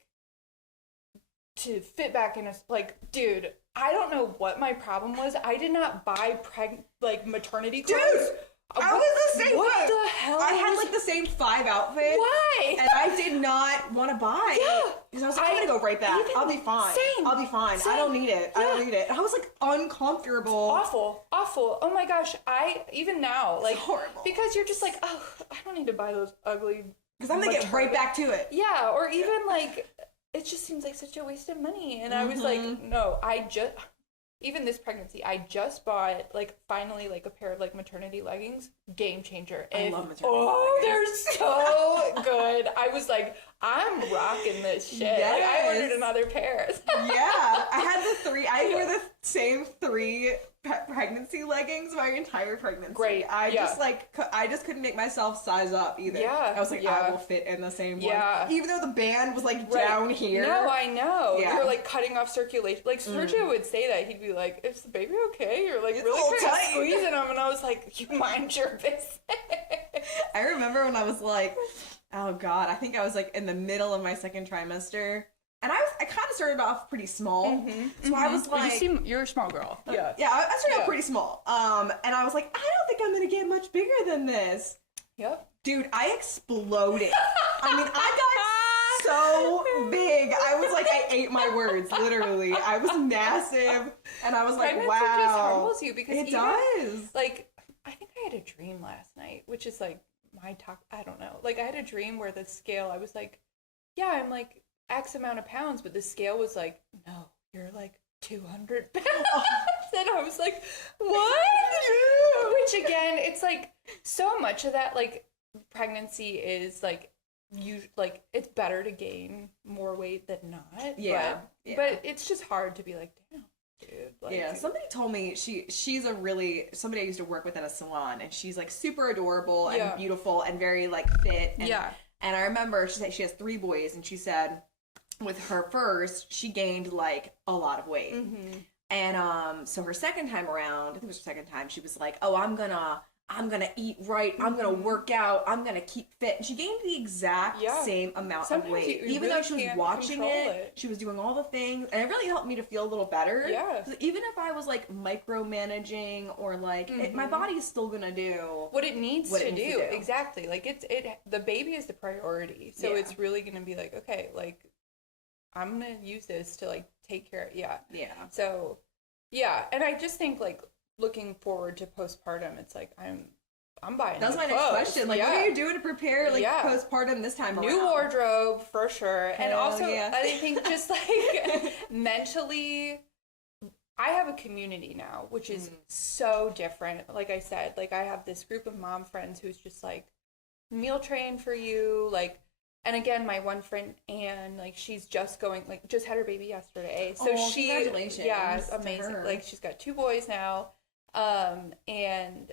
to fit back in a, like, dude, I don't know what my problem was. I did not buy maternity clothes. Dude, I was the same. What the hell? I had like the same 5 outfits. Why? And I did not want to buy. Yeah. Because I was like, I'm gonna go right back. I'll be fine. Same. I'll be fine. Same. I don't need it. I don't need it. And I was like uncomfortable. Awful. Oh my gosh. Even now, like, it's horrible. Because you're just like, oh, I don't need to buy those ugly. Because I'm gonna get right back to it. Yeah. Or even like, it just seems like such a waste of money. And I was like, no, even this pregnancy, I just bought, like, finally, like, a pair of, like, maternity leggings. Game changer. I love maternity leggings. They're so good. I was like, I'm rocking this shit. Yes. Like, I ordered another pair. Yeah. I wore the same 3 pregnancy leggings my entire pregnancy. Great. I just couldn't make myself size up either. Yeah. I was like, I will fit in the same one. Even though the band was like Right. down here. No, I know. Yeah. You're like cutting off circulation. Like Sergio would say that. He'd be like, "Is the baby okay?" You're like, It's really kind of tight. squeezing him, and I was like, "You mind your business." I remember when I was like, oh God, I think I was like in the middle of my 2nd trimester. And I kind of started off pretty small. So I was like, you're a small girl. Yeah. Yeah, I started off pretty small. And I was like, I don't think I'm going to get much bigger than this. Yep. Dude, I exploded. I mean, I got so big. I was like, I ate my words, literally. I was massive. And I was like, Pregnancy wow. just humbles you because it does. Like, I think I had a dream last night, which is like my talk. I don't know. Like, I had a dream where the scale, I was like, yeah, I'm like X amount of pounds, but the scale was like, no, you're like 200 pounds. And I was like, what? Which again, it's like so much of that, like, pregnancy is like, it's better to gain more weight than not. Yeah. But it's just hard to be like, damn. Dude, like, yeah, somebody told me she's somebody I used to work with at a salon, and she's like super adorable and beautiful and very like fit. And, and I remember she said she has 3 boys, and she said with her first she gained like a lot of weight, and so her second time around, I think it was her 2nd time, she was like, oh, I'm gonna eat right, I'm gonna work out, I'm gonna keep fit. And she gained the exact same amount of weight. Even though she was watching it, she was doing all the things, and it really helped me to feel a little better. Yeah. Even if I was like micromanaging or like my body's still gonna do what it needs to do. Exactly. Like the baby is the priority. So it's really gonna be like, okay, like I'm gonna use this to like take care of Yeah. So and I just think like looking forward to postpartum, it's like I'm buying. That's my next question. Like, what are you doing to prepare like postpartum this time around? New wardrobe for sure, and also I think just like mentally, I have a community now, which is so different. Like I said, like I have this group of mom friends who's just like meal train for you, like. And again, my one friend, Anne, like, she's just had her baby yesterday. So congratulations. Yeah, it's amazing. Like, she's got 2 boys now. And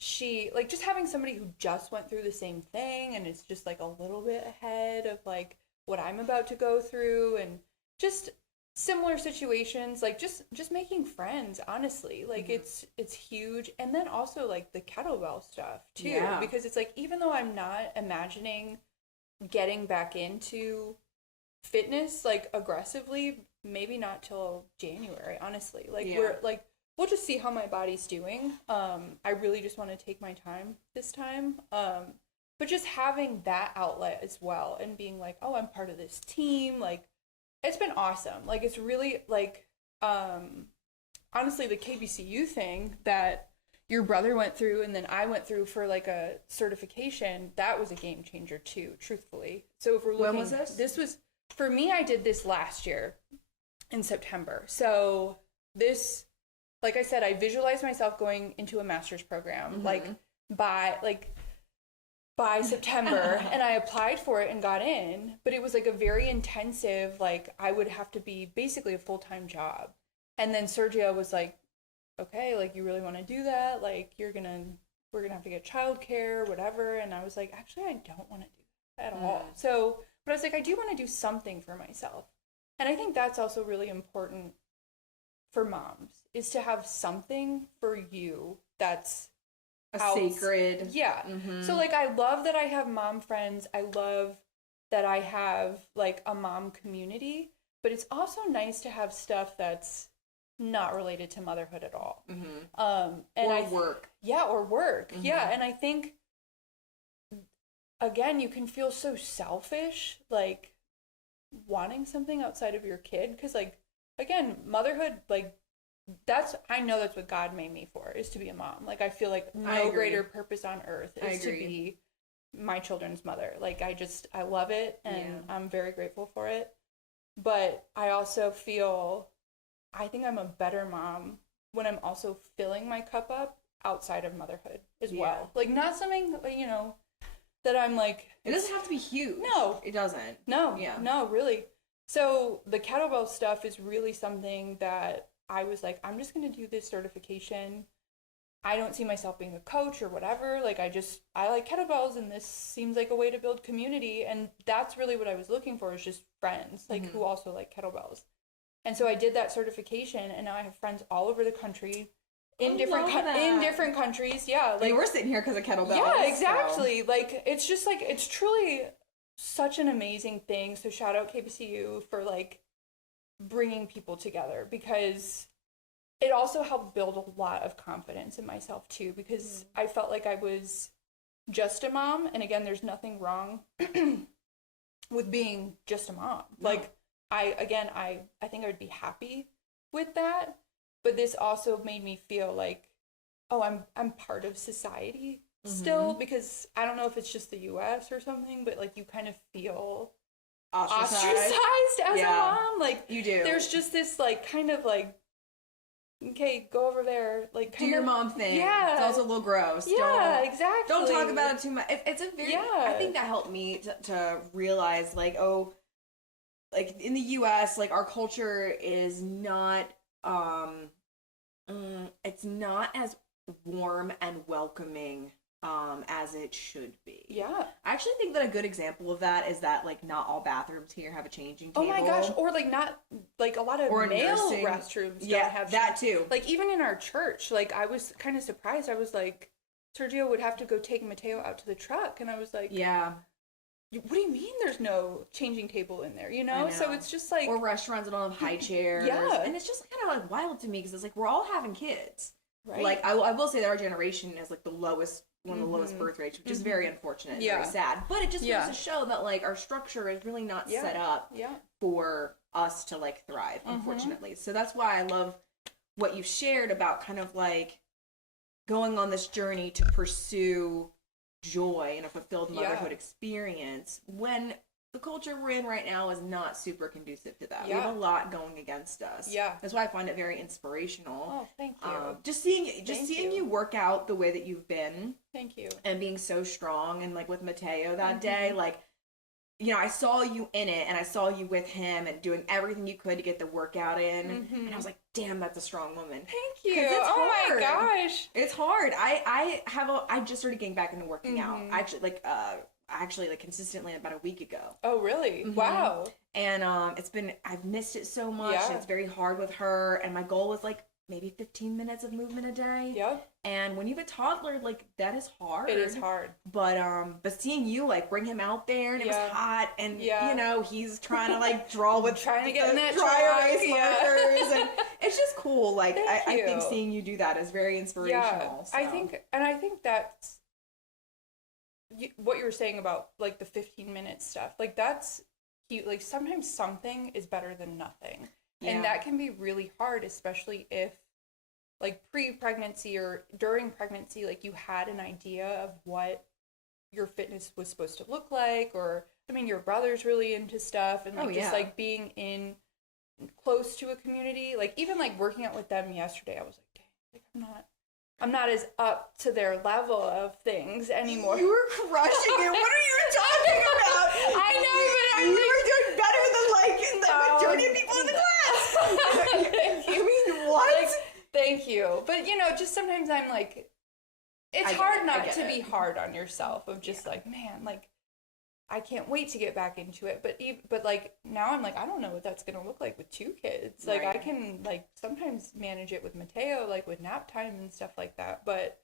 she, like, just having somebody who just went through the same thing and is just, like, a little bit ahead of, like, what I'm about to go through, and just similar situations, like, just making friends, honestly. Like, it's huge. And then also, like, the kettlebell stuff, too. Yeah. Because it's, like, even though I'm not imagining getting back into fitness like aggressively, maybe not till January, honestly. Like we'll just see how my body's doing. I really just want to take my time this time, but just having that outlet as well and being like, oh, I'm part of this team, like it's been awesome. Like it's really like honestly, the KBCU thing that your brother went through and then I went through for like a certification, that was a game changer too, truthfully. So if we're looking, when was this? This was, for me, I did this last year in September. So this, like I said, I visualized myself going into a master's program, like by September. And I applied for it and got in, but it was like a very intensive, like I would have to be basically a full-time job. And then Sergio was like, okay, like you really want to do that? Like we're gonna have to get childcare, whatever. And I was like, actually, I don't want to do that at all. So, but I was like, I do want to do something for myself. And I think that's also really important for moms, is to have something for you that's sacred. Yeah. So like, I love that I have mom friends. I love that I have like a mom community, but it's also nice to have stuff that's not related to motherhood at all. And work. Yeah, or work. Yeah. And I think, again, you can feel so selfish, like wanting something outside of your kid. Because like, again, motherhood, like I know that's what God made me for, is to be a mom. Like I feel like no greater purpose on earth is to be my children's mother. Like I love it, and I'm very grateful for it. But I also feel, I think I'm a better mom when I'm also filling my cup up outside of motherhood as well. Like not something, you know, that I'm like, it doesn't have to be huge. No, it doesn't. No, no, really. So the kettlebell stuff is really something that I was like, I'm just going to do this certification. I don't see myself being a coach or whatever. Like I like kettlebells, and this seems like a way to build community. And that's really what I was looking for, is just friends, like who also like kettlebells. And so I did that certification, and now I have friends all over the country in different countries. Yeah. Like we're sitting here because of kettlebells. Yeah, exactly. So. Like, it's just like, it's truly such an amazing thing. So shout out KBCU for like bringing people together, because it also helped build a lot of confidence in myself too, because I felt like I was just a mom. And again, there's nothing wrong with being just a mom. No. Like I think I would be happy with that, but this also made me feel like, oh, I'm part of society still, because I don't know if it's just the US or something, but like you kind of feel ostracized as a mom. Like you do. There's just this like kind of like, okay, go over there, like do your mom thing. Yeah, it's also a little gross. Exactly. Don't talk about it too much. It's a very. I think that helped me to realize, like, oh, like in the U.S., like our culture is not, it's not as warm and welcoming as it should be. Yeah. I actually think that a good example of that is that like not all bathrooms here have a changing table. Oh my gosh, or like not like a lot of male restrooms don't have that too. Like even in our church, like I was kind of surprised. I was like, Sergio would have to go take Mateo out to the truck, and I was like, yeah. What do you mean there's no changing table in there, you know? So it's just like, or restaurants that don't have high chairs. Yeah. And it's just kind of like wild to me, because it's like we're all having kids. Right. Like I will say that our generation has like one of the lowest birth rates, which is very unfortunate and very sad. But it just goes to show that like our structure is really not set up for us to like thrive, unfortunately. So that's why I love what you've shared about kind of like going on this journey to pursue joy and a fulfilled motherhood experience, when the culture we're in right now is not super conducive to that. We have a lot going against us. Yeah. That's why I find it very inspirational. Oh, thank you. Just seeing you work out the way that you've been. Thank you. And being so strong, and like with Mateo that day, like, you know, I saw you in it, and I saw you with him and doing everything you could to get the workout in. And I was like, damn, that's a strong woman. Thank you. It's hard. My gosh. It's hard. I just started getting back into working out. I actually like consistently about a week ago. Oh, really? Wow. And I've missed it so much. And it's very hard with her. And my goal was like maybe 15 minutes of movement a day. Yep. And when you have a toddler, like that is hard. It is hard. But seeing you like bring him out there, and it was hot, and you know, he's trying to like draw with trying to get in that dry erase markers, and it's just cool. Like I think seeing you do that is very inspirational. So. I think that's what you were saying about like the 15-minute stuff. Like that's cute. Like sometimes something is better than nothing. And that can be really hard, especially if like pre-pregnancy or during pregnancy, like you had an idea of what your fitness was supposed to look like, or I mean, your brother's really into stuff, and like just like being in close to a community, like even like working out with them yesterday, I was like, dang, like I'm not as up to their level of things anymore. You were crushing it. What are you talking about? I know, but you were doing better than like the majority of people in the class. Thank you. I mean, what? Like, thank you. But you know, just sometimes I'm like, it's hard not to be hard on yourself. Of just like, man, like, I can't wait to get back into it. But like now I'm like, I don't know what that's gonna look like with 2 kids. Like I can like sometimes manage it with Mateo, like with nap time and stuff like that. But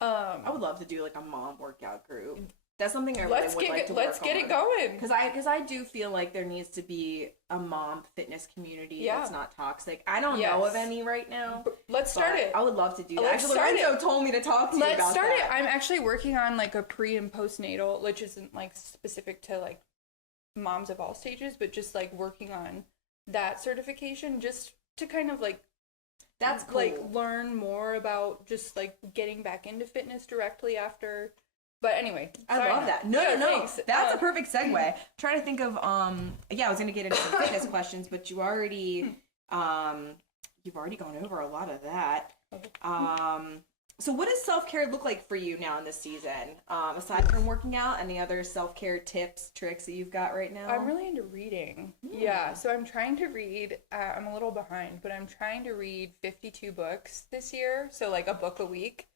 I would love to do like a mom workout group. That's something I really would like to work on. Let's get it going. Because I do feel like there needs to be a mom fitness community that's not toxic. I don't know of any right now. Let's start it. I would love to do that. Actually, Lorenzo told me to talk to you about that. Let's start it. I'm actually working on like a pre and postnatal, which isn't like specific to like moms of all stages, but just like working on that certification just to kind of like that's cool. Like learn more about just like getting back into fitness directly after. But anyway, I love that. No. Thanks. That's a perfect segue. I'm trying to think of I was gonna get into some fitness questions, but you've already gone over a lot of that. So what does self-care look like for you now in this season? Aside from working out, any other self-care tips, tricks that you've got right now? I'm really into reading. Yeah, so I'm trying to read, I'm a little behind, but I'm trying to read 52 books this year, so like a book a week.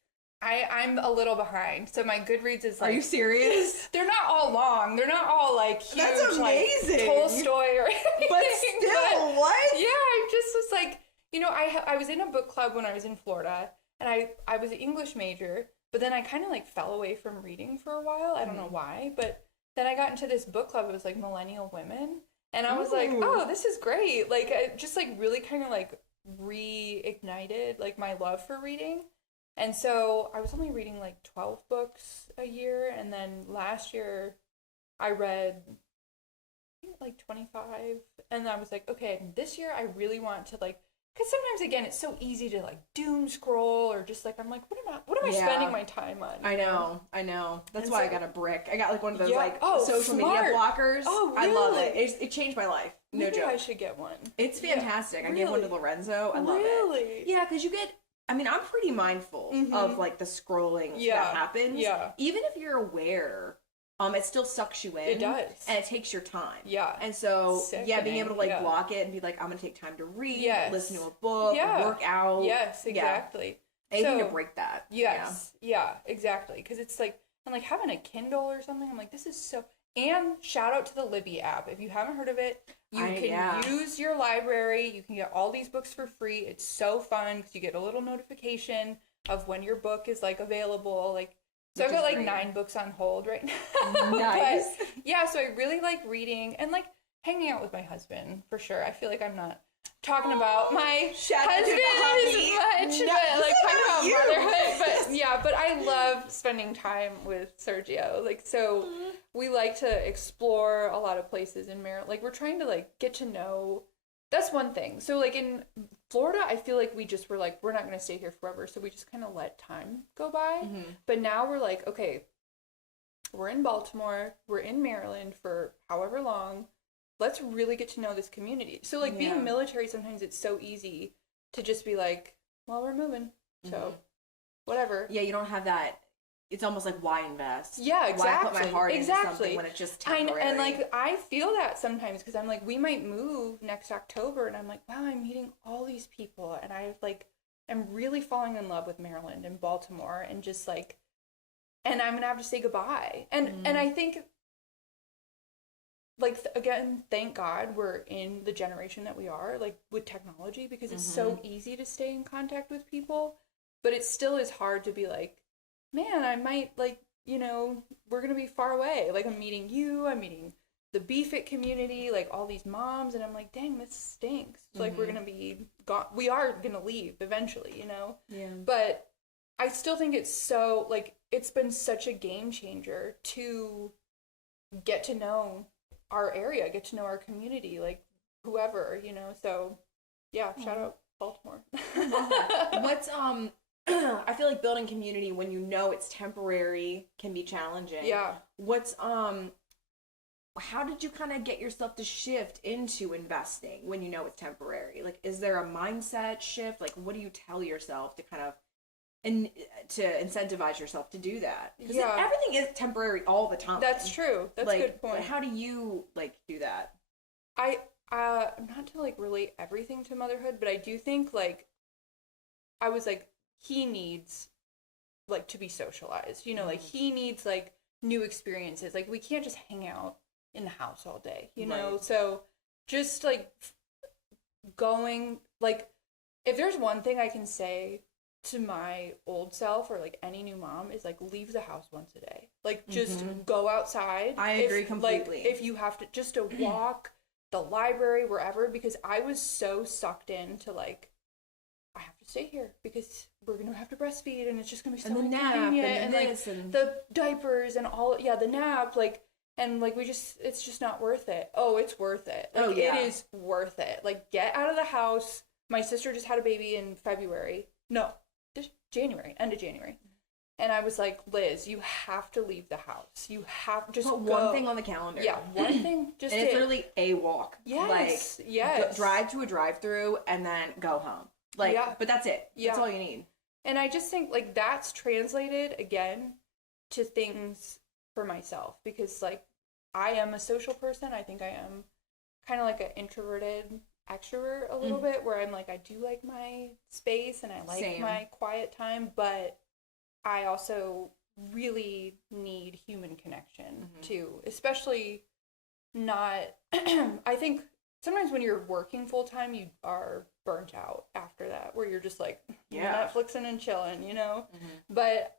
I'm a little behind, so my Goodreads is like... Are you serious? They're not all long. They're not all like huge, that's amazing. Like Tolstoy or anything. But still, what? Yeah, I just was like, you know, I was in a book club when I was in Florida, and I was an English major, but then I kind of like fell away from reading for a while. I don't know why, but then I got into this book club. It was like millennial women, and I was like, oh, this is great. Like, I just like really kind of like reignited like my love for reading. And so I was only reading like 12 books a year, and then last year I read I think like 25, and I was like, okay, this year I really want to like, because sometimes again it's so easy to like doom scroll or just like I'm like, what am I spending my time on? I know. That's why I got a brick. I got like one of those social smart. media blockers. Oh, really? I love it. It changed my life. No Maybe joke. I should get one. It's fantastic. Yeah, I gave one to Lorenzo. I love it. Really? Yeah, because you get. I mean, I'm pretty mindful of like the scrolling that happens. Yeah. Even if you're aware, it still sucks you in. It does. And it takes your time. Yeah. And so, being able to like block it and be like, I'm going to take time to read, listen to a book, work out. Yes, exactly. Anything to break that. Yes. Yeah, exactly. Because it's like, I'm like having a Kindle or something. I'm like, this is so. And shout out to the Libby app. If you haven't heard of it, you can use your library. You can get all these books for free. It's so fun because you get a little notification of when your book is like available. Like, so I've got like 9 books on hold right now. Nice. But, yeah, so I really like reading and like hanging out with my husband for sure. I feel like I'm not talking about my husband as much, but like talking about motherhood. But yeah, but I love spending time with Sergio. Like, so we like to explore a lot of places in Maryland. Like, we're trying to like get to know. That's one thing. So like in Florida, I feel like we just were like, we're not going to stay here forever. So we just kind of let time go by. But now we're like, okay, we're in Baltimore, we're in Maryland for however long. Let's really get to know this community. So like being military, sometimes it's so easy to just be like, well, we're moving. So whatever. Yeah, you don't have that. It's almost like, why invest? Yeah, exactly. Why put my heart into something when it's just temporary? And like, I feel that sometimes because I'm like, we might move next October, and I'm like, wow, I'm meeting all these people, and I'm really falling in love with Maryland and Baltimore, and just like, and I'm gonna have to say goodbye. And I think, like, again, thank God we're in the generation that we are, like, with technology, because it's so easy to stay in contact with people, but it still is hard to be like, man, I might, like, you know, we're going to be far away. Like, I'm meeting you, I'm meeting the BFit community, like, all these moms, and I'm like, dang, this stinks. It's like, we're going to be gone. We are going to leave eventually, you know? Yeah. But I still think it's so, like, it's been such a game changer to get to know our area, get to know our community, like, whoever, you know? So, yeah, shout out Baltimore. What's, I feel like building community when you know it's temporary can be challenging. Yeah. What's, how did you kind of get yourself to shift into investing when you know it's temporary? Like, is there a mindset shift? Like, what do you tell yourself to kind of and to incentivize yourself to do that. Because everything is temporary all the time. That's true. That's a good point. How do you do that? Not to relate everything to motherhood, but I do think I was he needs to be socialized, you know, he needs new experiences. We can't just hang out in the house all day, you know? So just going, if there's one thing I can say to my old self or any new mom is leave the house once a day. Just go outside. I agree completely. If you have to, just to walk, the library, wherever, because I was so sucked into I have to stay here because we're gonna have to breastfeed and it's just gonna be so inconvenient, and the diapers and all, the nap, and it's just not worth it. Oh, it's worth it. It is worth it. Get out of the house. My sister just had a baby in February. No, just January, end of January. And I was like, Liz, you have to leave the house. You have just put one thing on the calendar. Yeah, one thing. Just and it's literally a walk. Yes, drive to a drive-through and then go home. But that's it. Yeah. That's all you need. And I just think that's translated again to things for myself, because I am a social person. I think I am kind of an introverted extrovert a little bit, where I'm I do like my space and I like my quiet time, but I also really need human connection too, especially not, I think sometimes when you're working full time, you are burnt out after that, where you're just Netflixing and chilling, you know? But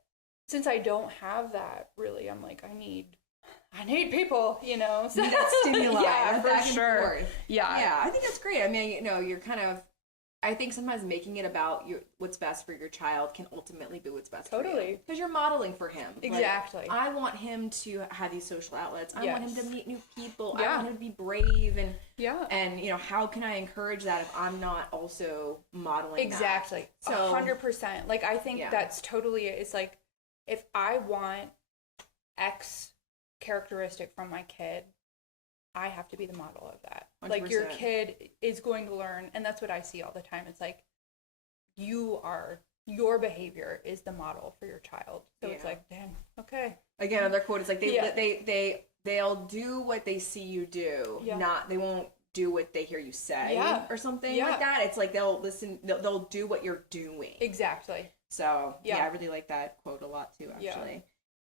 since I don't have that really, I'm I need people, you know? So, that stimuli. Yeah, for sure. Yeah. Yeah, I think that's great. I mean, you know, you're kind of, I think sometimes making it about what's best for your child can ultimately be what's best for you. Because you're modeling for him. Exactly. I want him to have these social outlets. I want him to meet new people. I want him to be brave. And, you know, how can I encourage that if I'm not also modeling exactly. that? So 100%. I think that's totally it. It's if I want X characteristic from my kid, I have to be the model of that. 100%. Your kid is going to learn, and that's what I see all the time. It's your behavior is the model for your child. So it's damn, okay. Again, another quote is they'll do what they see you do, not they won't do what they hear you say or something like that. It's they'll listen, they'll do what you're doing. Exactly. So I really like that quote a lot too, actually.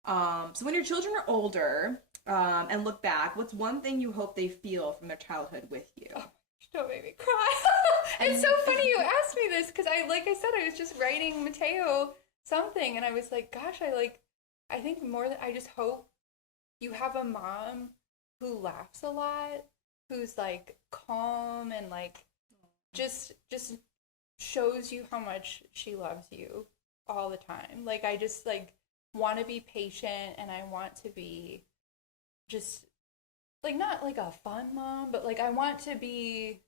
So when your children are older, and look back, what's one thing you hope they feel from their childhood with you? Oh, don't make me cry. It's so funny you asked me this, because I said, I was just writing Mateo something, and I was gosh, I think more than, I just hope you have a mom who laughs a lot, who's calm and just shows you how much she loves you all the time. I just want to be patient, and I want to be just not a fun mom, but I want to be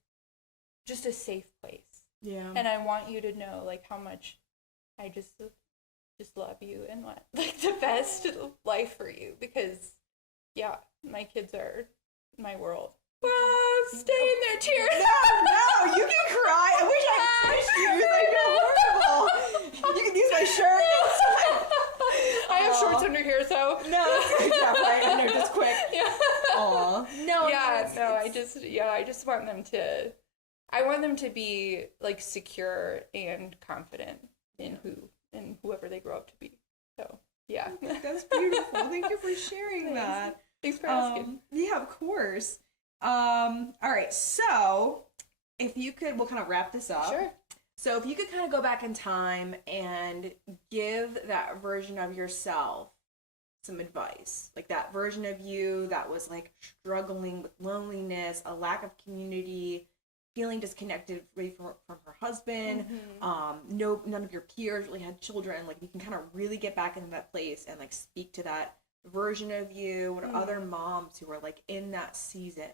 just a safe place. Yeah. And I want you to know how much I just love you and want the best life for you, because my kids are my world. Stay in there, tears. No, you can cry. I wish I could touch you. I feel horrible. You can use my shirt. I have shorts under here, so no, right under, just quick. Yeah. Aw. No. Yeah. No. I just want them to. I want them to be secure and confident in whoever they grow up to be. So yeah. That's beautiful. Thank you for sharing that. Thanks for asking. Yeah, of course. All right. So if you could, we'll kind of wrap this up. Sure. So if you could kind of go back in time and give that version of yourself some advice, that version of you that was struggling with loneliness, a lack of community, feeling disconnected from her husband, none of your peers really had children, you can kind of really get back into that place and speak to that version of you and other moms who are in that season.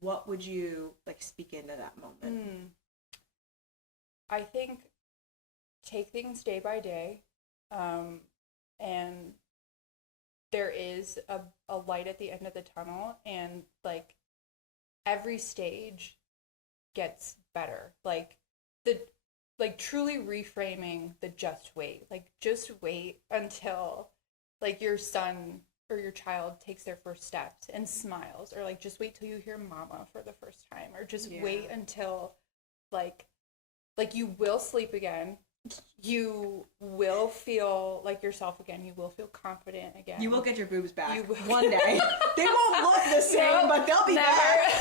What would you speak into that moment? I think take things day by day, and there is a light at the end of the tunnel, and every stage gets better. like truly reframing the just wait. Like just wait until like your son or your child takes their first steps and smiles, or like just wait till you hear mama for the first time, or just wait until like you will sleep again. You will feel like yourself again. You will feel confident again. You will get your boobs back one day. They won't look the same, but they'll be back.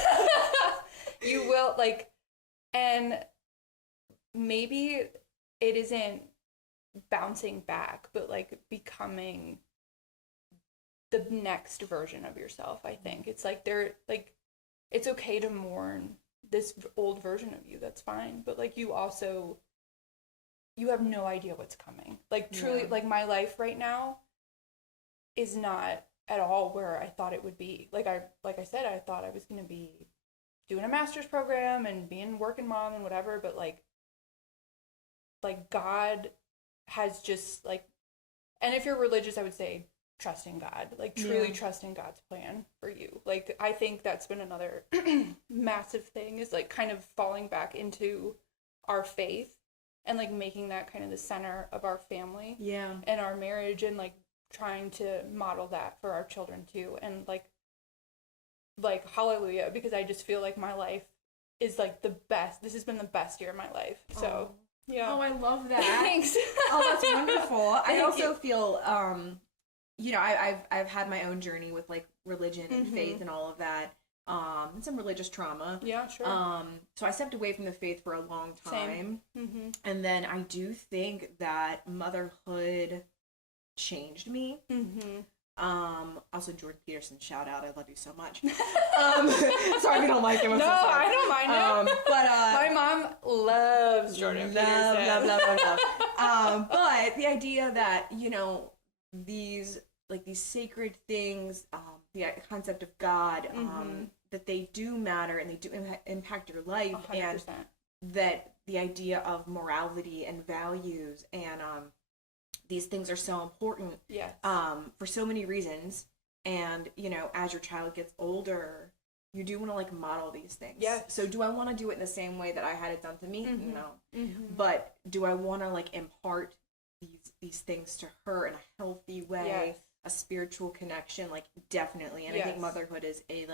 You will, like, and maybe it isn't bouncing back, but like becoming the next version of yourself. I think it's like it's okay to mourn this old version of you. That's fine. But like you have no idea what's coming. Like truly, like my life right now is not at all where I thought it would be. Like I said, I thought I was going to be doing a master's program and being working mom and whatever. But like God has just like, and if you're religious, I would say trusting God, like truly trusting God's plan for you. Like I think that's been another massive thing, is like kind of falling back into our faith and like making that kind of the center of our family and our marriage, and like trying to model that for our children too. And like hallelujah, because I just feel like my life is like the best. This has been the best year of my life. So Oh, I love that. Thanks. Oh, that's wonderful. I also feel I've had my own journey with like religion and faith and all of that. And some religious trauma. Yeah, sure. So I stepped away from the faith for a long time. And then I do think that motherhood changed me. Also Jordan Peterson, shout out, I love you so much. Sorry if you don't like him. No, I don't mind him. But my mom loves Jordan Peterson. Love. But the idea that, you know, these sacred things, the concept of God, that they do matter and they do impact your life, 100%. And that the idea of morality and values and these things are so important for so many reasons. And, you know, as your child gets older, you do want to like model these things. Yes. So do I want to do it in the same way that I had it done to me? No. But do I want to like impart these things to her in a healthy way, a spiritual connection? Like definitely. And I think motherhood is a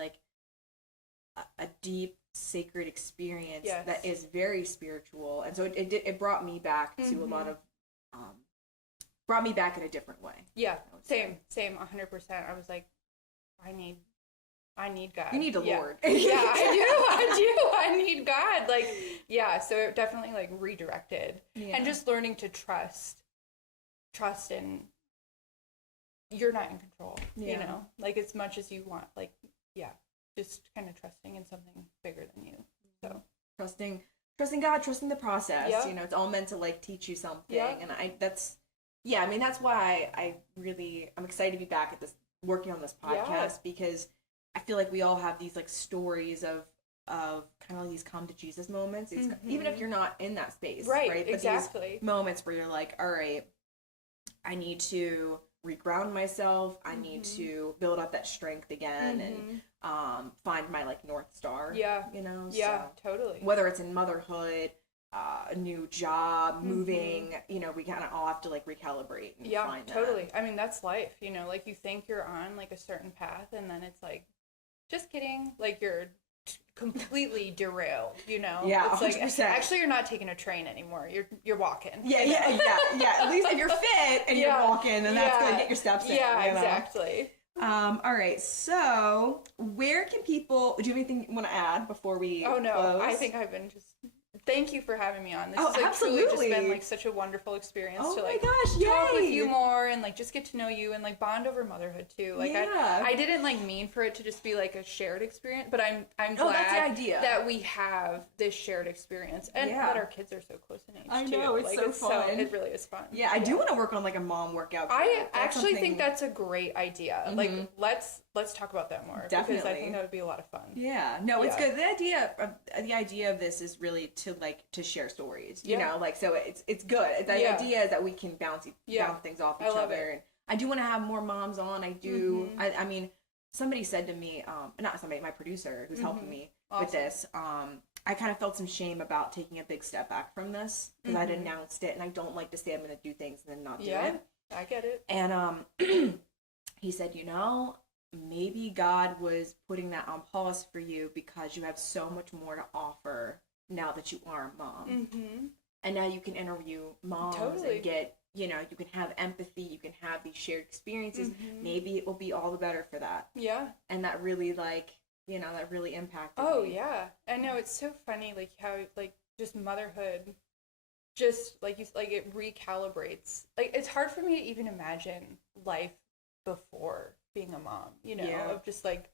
deep sacred experience that is very spiritual. And so it brought me back to a lot of brought me back in a different way. Yeah, same 100%. I was like, I need God. You need the Lord. Yeah, I need God. Like, yeah, so it definitely like redirected. And just learning to trust in, you're not in control, you know, like as much as you want, like, just kind of trusting in something bigger than you. So trusting God, trusting the process, you know, it's all meant to like teach you something. And that's why I'm excited to be back at this, working on this podcast, because I feel like we all have these like stories of kind of like these come to Jesus moments. It's, even if you're not in that space, right? But exactly. These moments where you're like, all right, I need to reground myself. I need to build up that strength again and find my like North Star. Yeah. You know? Yeah, so, totally. Whether it's in motherhood, a new job, moving, you know, we kind of all have to like recalibrate and find totally. that. I mean, that's life, you know, like you think you're on like a certain path and then it's like, just kidding, like you're completely derailed, you know? Yeah, it's 100%. Like, actually you're not taking a train anymore, you're walking. Yeah. At least if you're fit and you're walking, and that's gonna get your steps in. Yeah, exactly. All right, so where can people, do you have anything you want to add before we close? I think I've been just, thank you for having me on. This has like absolutely. Truly just been like such a wonderful experience to like gosh, talk with you more and like just get to know you and like bond over motherhood too. Like I didn't like mean for it to just be like a shared experience, but I'm glad that's the idea. That we have this shared experience and that our kids are so close in age too. I know, it's like, so fun. It really is fun. Yeah, I do want to work on like a mom workout. I actually think that's a great idea. Like let's talk about that more. Definitely. Because I think that would be a lot of fun. Yeah. No, it's good. The idea of this is really to share stories. You know, like so it's good. The idea is that we can bounce things off each other. And I do want to have more moms on. I do. I mean, somebody said to me, not somebody, my producer who's helping me with this, I kind of felt some shame about taking a big step back from this because I'd announced it, and I don't like to say I'm going to do things and then not do it. I get it. And he said, you know, maybe God was putting that on pause for you because you have so much more to offer now that you are a mom. And now you can interview moms and get, you know, you can have empathy, you can have these shared experiences. Maybe it will be all the better for that. Yeah. And that really, like, you know, that really impacted me. Yeah. I know, it's so funny, like, how, like, just motherhood, just, like, it recalibrates. Like, it's hard for me to even imagine life before being a mom, you know, of just, like,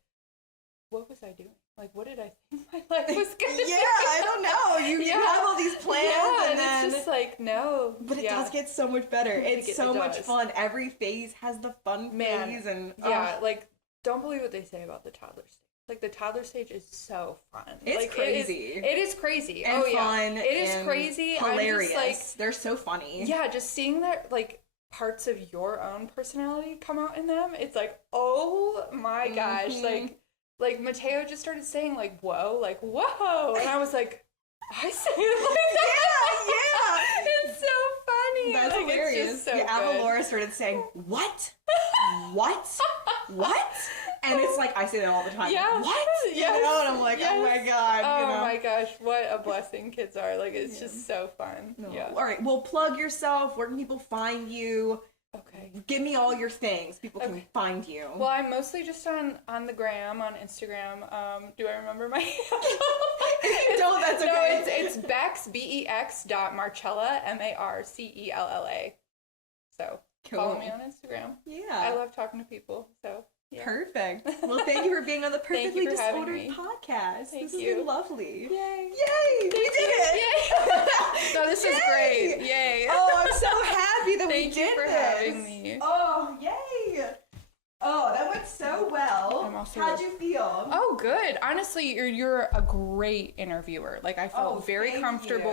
what was I doing? Like, what did I think my life was going to be? I don't know. You have all these plans, and then it's just like, no. But it does get so much better. It's so much fun. Every phase has the fun phase, and like, don't believe what they say about the toddler stage. Like, the toddler stage is so fun. It's like, crazy. It is crazy. And fun. It is crazy. Hilarious. I'm just, like, they're so funny. Yeah, just seeing that, like, parts of your own personality come out in them. It's like, oh my gosh. Like Mateo just started saying, like, whoa. And I was like, I say it like that. Yeah. It's so funny. That's like, hilarious. It's just so Avalora started saying, what? And it's like, I say that all the time. Yeah. What? Yes. You know? And I'm like, oh my God. Oh you know? my gosh. What a blessing kids are. Like, it's just so fun. No. Yeah. All right. Well, plug yourself. Where can people find you? Okay. Give me all your things. People can find you. Well, I'm mostly just on the gram, on Instagram. Do I remember my Don't, that's okay. No, it's Bex, BEX.Marcella, MARCELLA. So follow me on Instagram. Yeah. I love talking to people. So yeah. Perfect. Well, thank you for being on the Perfectly Disordered podcast. Thank this you. has been lovely. Yay. Yay. We did it. Yay. No, this is great. Yay. Oh, I'm so happy that we did this. Thank you for having me. Oh, yay. Oh, that went so well. How'd you feel? Oh, good. Honestly, you're a great interviewer. Like, I felt very comfortable.